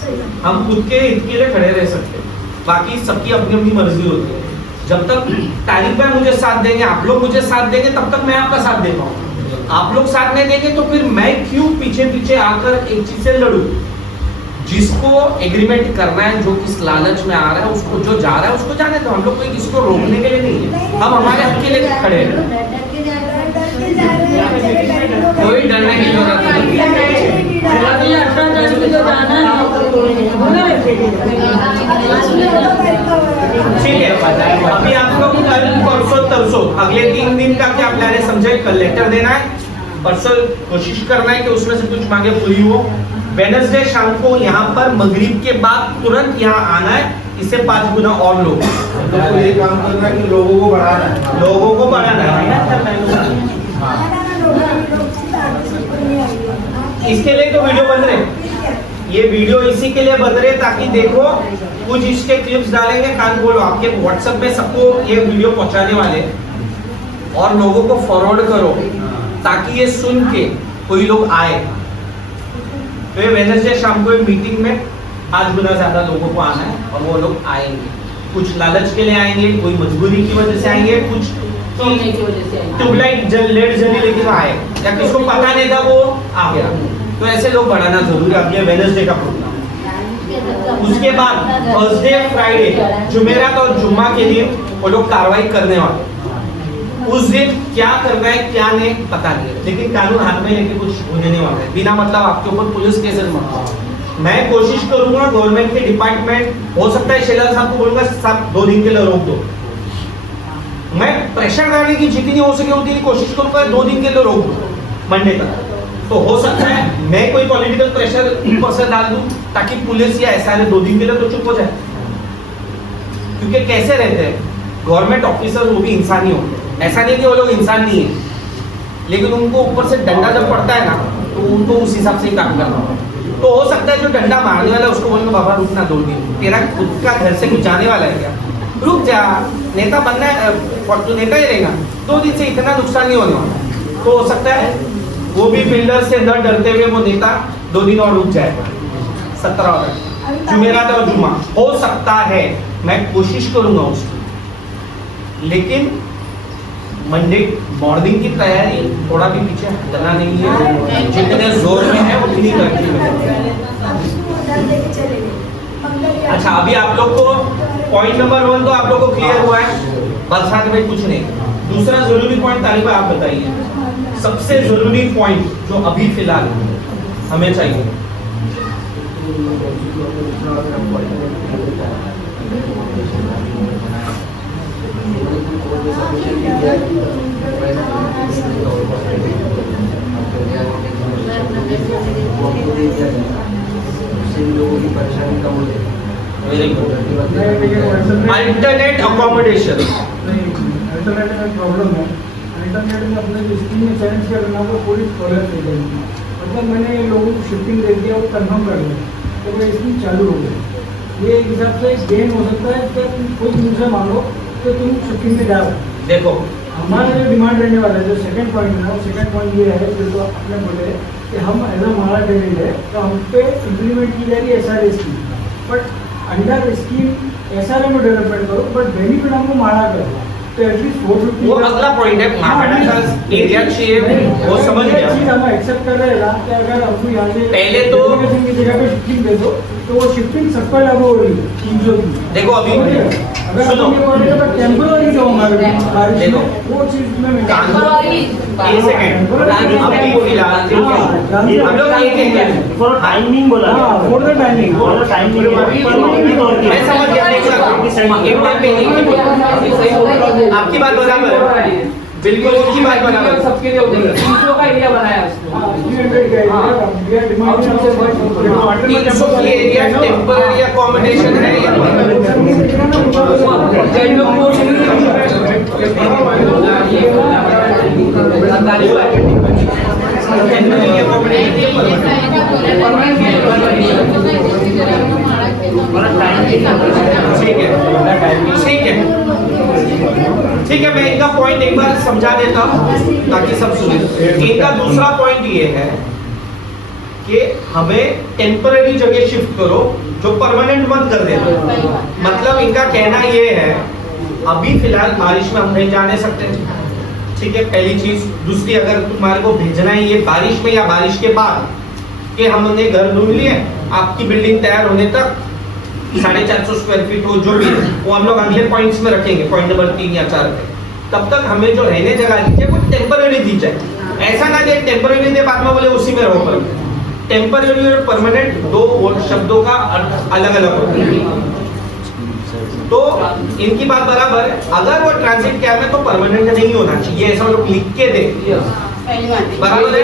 सही बात। हम खुद के हित के लिए खड़े रह सकते हैं, बाकी सबकी अपनी अपनी मर्जी होती है। जब तक तारीख भाई मुझे साथ देंगे, आप लोग मुझे साथ देंगे, तब तक मैं आपका साथ दे पाऊंगा। आप लोग साथ नहीं देंगे तो फिर मैं क्यों पीछे पीछे आकर एक चीज से लड़ूं? जिसको एग्रीमेंट करना है, जो किस लालच में आ रहा है, उसको जो जा रहा है उसको जाने दो। हम लोग कोई किसी को रोकने के लिए नहीं है, हम हमारे हक के लिए खड़े हैं। कोई डरने की जरूरत नहीं। ठीक है, अभी आप लोग कल परसों तरसों अगले 3 दिन का क्या प्लान है समझे? कल लेटर देना है, परसों कोशिश करना है कि उसमें से कुछ मांगे पूरी हो। वेडनेसडे शाम को यहाँ पर मगरिब के बाद तुरंत यहाँ आना है, इससे 5 गुना और लोग। तो ये काम करना है कि लोगों को बढ़ाना है, लोगों को बढ़ाना है। इसके लिए तो वीडियो बन रहे, ये वीडियो इसी के लिए बन रहे ताकि देखो कुछ इसके क्लिप्स डालेंगे, कान खोलो, आपके व्हाट्सएप में सबको ये वीडियो पहुंचाने वाले और लोगों को फॉरवर्ड करो ताकि ये सुन के कोई लोग आए। तो ये वेडनेसडे शाम को मीटिंग में 5 गुना ज्यादा लोगों को आना है और वो लोग आएंगे। कुछ लालच के लिए आएंगे, कोई मजबूरी की वजह से आएंगे, कुछ ट्यूबलाइट लेट जली लेकिन आए, या किसको पता नहीं था वो आ गया। तो ऐसे लोग बढ़ाना जरूरी है। अब ये वेडनेसडे का प्रोग्राम, उसके बाद थर्सडे फ्राइडे जुमेरात और जुम्मा के दिन वो लोग कार्रवाई करने वाले। उस दिन क्या करना है क्या नहीं पता नहीं है, लेकिन कानून हाथ में लेके कुछ होने नहीं वाला है। बिना मतलब आपके ऊपर पुलिस केसेस मत। मैं कोशिश करूंगा गवर्नमेंट के डिपार्टमेंट, हो सकता है शेलार साहब को बोलूंगा साहब 2 दिन के लिए रोक दो। मैं प्रेशर डालने की जितनी हो सके उतनी कोशिश करूंगा 2 दिन के लिए रोक दो मंडे तक। तो हो सकता है मैं कोई पॉलिटिकल प्रेशर ऊपर से डाल दूं ताकि पुलिस या एसआर 2 दिन के लिए तो चुप हो जाए। क्योंकि कैसे रहते हैं गवर्नमेंट ऑफिसर, वो भी इंसान ही होते हैं। ऐसा नहीं कि वो लोग इंसान नहीं है, लेकिन उनको ऊपर से डंडा जब पड़ता है ना तो उनको उस हिसाब से ही काम करना होगा। तो हो सकता है जो डंडा मारने वाला है उसको बोलना बाबा रुकना 2 दिन, तेरा खुद का घर से कुछ जाने वाला है क्या, रुक जा, नेता बनना है और तू नेता ही रहेगा, 2 दिन से इतना नुकसान नहीं होने वाला। तो हो सकता है वो भी बिल्डर से न डरते हुए वो नेता 2 दिन और रुक जाएगा। 17 और जुमेरात और जुम्मा हो सकता है, मैं कोशिश करूंगा उसकी, लेकिन मंडे मॉर्निंग की तैयारी थोड़ा भी पीछे हटना नहीं है। जितने जोर में है उतनी करके। अच्छा, अभी आप लोग को पॉइंट नंबर 1 तो आप लोग को क्लियर हुआ है, बरसात में कुछ नहीं। दूसरा जरूरी पॉइंट तारीफा आप बताइए, सबसे जरूरी पॉइंट जो अभी फिलहाल हमें चाहिए। Very good. Alternate accommodation internet में प्रॉब्लम है। इंटरनेट में अपने जो स्क्रीन में चेंज किया करना वो पूरी प्रॉब्लम नहीं करेगी। मतलब मैंने लोगों को शिफ्टिंग दे दिया, वो कन्फर्म कर लिया तो वो स्क्रीन चालू हो गई। ये एक हिसाब से गेन हो सकता है कि कोई तुमसे मांगो तो तुम शिफ्टिंग में जाओ। देखो हमारा जो डिमांड रहने वाला है, जो सेकंड पॉइंट है ना, वो सेकंड पॉइंट ये है जो तो आपने बोले कि हम एज अ माड़ा टेनेंट है तो हम पे इम्प्लीमेंट की जा रही है SRA scheme, but under scheme SRA में डेवलपमेंट करो, बट बेनिफिट हमको माड़ा करो, तो एटलीस्ट 450 वो अगला पॉइंट है, महापाड़ा का एरिया चाहिए, वो समझ गया। चीज हम एक्सेप्ट कर रहे हैं ना कि अगर हमको यहाँ से पहले तो- डेजिग्नेशन की जगह पे शिफ्टिंग दे दो, तो वो शिफ्टिंग सबका लागू हो रही है 300 की। देखो अभी अगर सुनो, हम ये बोल रहे हैं तो टेम्पररी जो हमारे बारिश देखो, में वो चीज में मैं एक सेकंड, अभी फिलहाल हम लोग एक फॉर टाइमिंग बोला हाँ, for the timing. For the timing मैं समझ गया, एक टाइम पे एक ही बोला। आपकी बात बराबर है, बिल्कुल उनकी बात बराबर है। सबके लिए हो जाएगा। 300 का एरिया बनाया उसने। 300 का हाँ। एरिया डिमांड सबसे बड़ी 300 की एरिया टेम्पररी अकोमोडेशन है या जैन लोग को टेम्पररी अकोमोडेशन ठीक है ठीक है, मैं इनका पॉइंट एक बार समझा देता हूँ ताकि सब सुने। इनका दूसरा पॉइंट ये है कि हमें टेम्पररी जगह शिफ्ट करो, जो परमानेंट मत कर देना। मतलब इनका कहना ये है अभी फिलहाल बारिश में हम नहीं जाने सकते, ठीक है, पहली चीज। दूसरी, अगर तुम्हारे को भेजना है ये बारिश में या बारिश के बाद कि हमने घर ढूंढ लिए, आपकी बिल्डिंग तैयार होने तक 450 स्क्वायर फीट हो जो भी है, वो हम लोग अगले पॉइंट्स में रखेंगे, पॉइंट नंबर 3 या 4 पे। तब तक हमें जो रहने जगह दी जाए वो टेम्पररी दी जाए। ऐसा ना दे टेम्पररी दे बाद में बोले उसी में रहो। पर टेम्पररी और परमानेंट दो शब्दों का अर्थ अलग अलग होता है। तो इनकी बात बराबर है, अगर वो ट्रांजिट कैब में तो परमानेंट नहीं होना चाहिए, ऐसा लोग लिख के दे, बराबर है।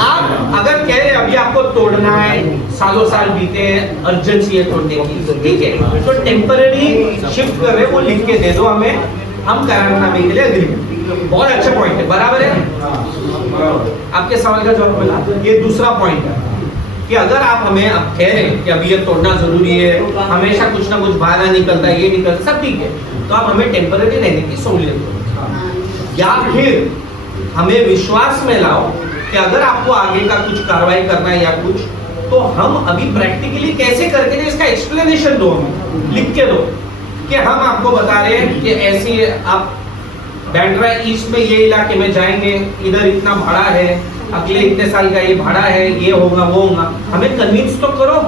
आप अगर कह रहे अभी आपको तोड़ना है, सालों साल बीते हैं, अर्जेंसी है तोड़ने की, ठीक है, तो टेम्पररी शिफ्ट कर रहे वो लिख के दे दो हमें, हम करारनामे के लिए एग्रीमेंट। बहुत अच्छा पॉइंट है, बराबर है। आपके सवाल का जवाब मिला। ये दूसरा पॉइंट है कि अगर आप हमें अब कह रहे हैं कि अभी ये तोड़ना जरूरी है, हमेशा कुछ ना कुछ बहाना निकलता है, ये निकलता, सब ठीक है, तो आप हमें टेम्पररी रहने की सहूलियत दो, या फिर हमें विश्वास में लाओ कि अगर आपको आगे का कुछ कार्रवाई करना है या कुछ, तो हम अभी प्रैक्टिकली कैसे करके दें इसका एक्सप्लेनेशन दो, हमें लिख के दो कि हम आपको बता रहे हैं कि ऐसी आप बैंड्रा ईस्ट में ये इलाके में जाएंगे, इधर इतना भाड़ा है, अगले इतने साल का ये भाड़ा है, ये होगा वो होगा। हमें कन्विंस तो करो,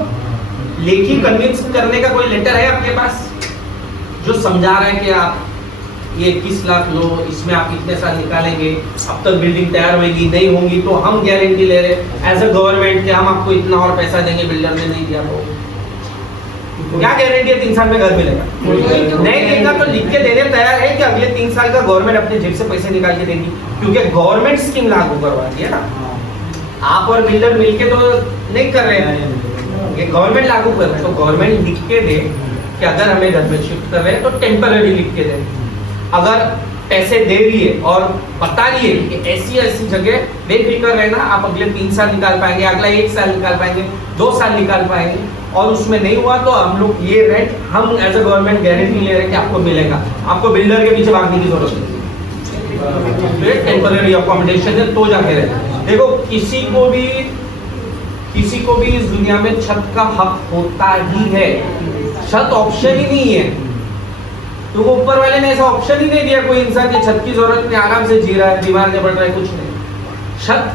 लेखी कन्विंस करने का कोई लेटर है आपके पास जो समझा रहा है कि आप ये 21 लाख लो, इसमें आप इतने साल निकालेंगे, अब तक बिल्डिंग तैयार होगी, नहीं होंगी तो हम गारंटी ले रहे एज अ गवर्नमेंट कि हम आपको इतना और पैसा देंगे, बिल्डर ने नहीं दिया तो क्या गारंटी है 3 साल में घर मिलेगा? नहीं देगा तो लिख के देने तैयार है कि अगले 3 साल का गवर्नमेंट अपने जेब से पैसे निकाल के देगी, क्योंकि गवर्नमेंट स्कीम लागू करवा दी है ना। आप और बिल्डर मिलके तो नहीं कर रहे हैं, ये गवर्नमेंट लागू कर रहे हैं, तो गवर्नमेंट लिख के दे कि अगर हमें घर में शिफ्ट कर रहे हैं तो टेम्पररी लिख के दे। अगर पैसे दे रही है और बता रही है कि ऐसी ऐसी जगह बेफिक्र रहना, आप अगले 3 साल निकाल पाएंगे, अगला 1 साल निकाल पाएंगे, 2 साल निकाल पाएंगे, और उसमें नहीं हुआ तो हम लोग ये रेंट हम एज अ गवर्नमेंट गारंटी ले रहे हैं कि आपको मिलेगा, आपको बिल्डर के पीछे भागने की जरूरत नहीं। टेम्पररी अकोमोडेशन है तो जाके रहे। देखो किसी को भी इस दुनिया में छत का हक होता ही है, छत ऑप्शन ही नहीं है, तो वो ऊपर वाले ने ऐसा ऑप्शन ही नहीं दिया कोई इंसान की छत की जरूरत नहीं, आराम से जी रहा है, बीमार नहीं पड़ रहा है, कुछ नहीं। छत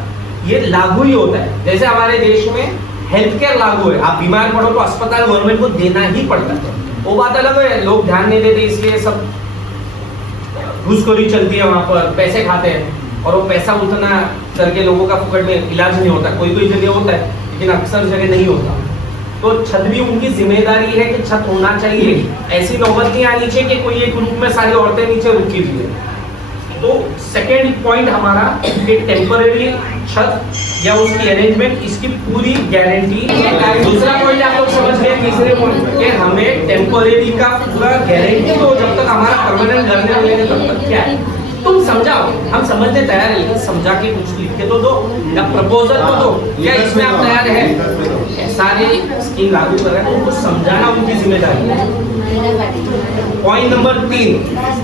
ये लागू ही होता है, जैसे हमारे देश में हेल्थ केयर लागू है, आप बीमार पड़ो तो अस्पताल गवर्नमेंट को देना ही पड़ता है, वो बात अलग है, लोग ध्यान नहीं देते इसलिए सब घूसखोरी चलती है, वहां पर पैसे खाते हैं और वो पैसा उतना करके लोगों का फुकट में इलाज नहीं होता, कोई कोई जगह होता है लेकिन अक्सर जगह नहीं होता। तो छत भी उनकी जिम्मेदारी है कि छत होना चाहिए, ऐसी नौबत नहीं आनी चाहिए कि कोई एक ग्रुप में सारी औरतें नीचे रुकी हुई है। तो सेकेंड पॉइंट हमारा कि टेम्पररी छत या उसकी अरेंजमेंट, इसकी पूरी गारंटी। दूसरा पॉइंट आप लोग समझ गए, तीसरे पॉइंट कि हमें टेम्पररी का पूरा गारंटी तो जब तक हमारा परमानेंट घर में मिलेगा तब तक क्या है, तुम समझाओ, हम समझने तैयार है, लेकिन समझा के कुछ लिख के तो दो या प्रपोजल तो दो, क्या इसमें आप तैयार है? सारे स्कीम लागू कर रहे हैं, उनको समझाना उनकी जिम्मेदारी है। पॉइंट नंबर 3,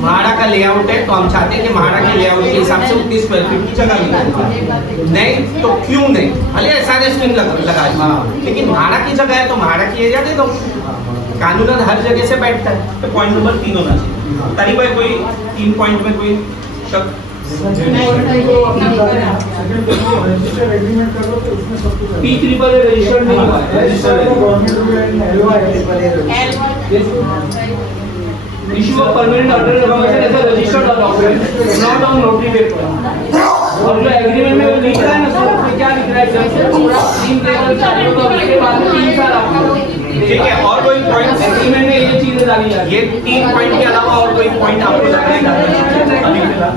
म्हाड़ा का लेआउट है तो हम चाहते हैं कि म्हाड़ा के लेआउट के हिसाब से उतनी स्क्वायर फीट की जगह मिले, नहीं तो क्यों नहीं, भले सारे स्क्रीन लगा लेकिन म्हाड़ा की जगह है तो म्हाड़ा की एरिया दे दो। कानूनन हर जगह से बैठता है, तो पॉइंट नंबर 3 होना चाहिए। तारी भाई कोई 3 पॉइंट में कोई शक? रजिस्टर एग्रीमेंट करो तो उसमें सब कुछ है। P3 पर रजिस्टर्ड नहीं हुआ है। Register government Issue of permanent order information as a registered document, not on notary paper. और जो एग्रीमेंट में वो लिखा है ना सर, उसमें क्या लिख रहा है सर? पूरा 3 टेबल चालू तो उसके बाद में 3 साल आपको। ठीक है, और कोई पॉइंट एग्रीमेंट में ये चीजें डाली जा रही ये 3 पॉइंट के अलावा और कोई पॉइंट आपको लग रहा है अभी फिलहाल?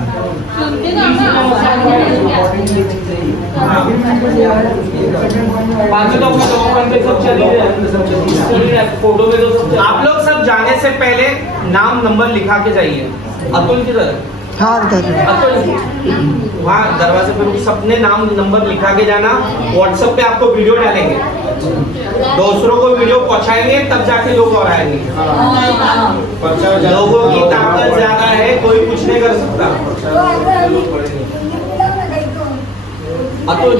सुनते ना बाकी तो अपने डॉक्यूमेंट पे सब चल ही रहा है, फोटो पे तो सब आप लोग सब जाने से पहले नाम नंबर लिखा के जाइए। अतुल किधर है? अतुल वहाँ दरवाजे पे सबने नाम नंबर लिखा के जाना। व्हाट्सएप पे आपको वीडियो डालेंगे, दूसरों को वीडियो पहुंचाएंगे तब जाके लोग और आएंगे। लोगों की ताकत ज्यादा है, कोई कुछ नहीं कर सकता। तो अगर अभी ये मिला ना कहीं तो अतुल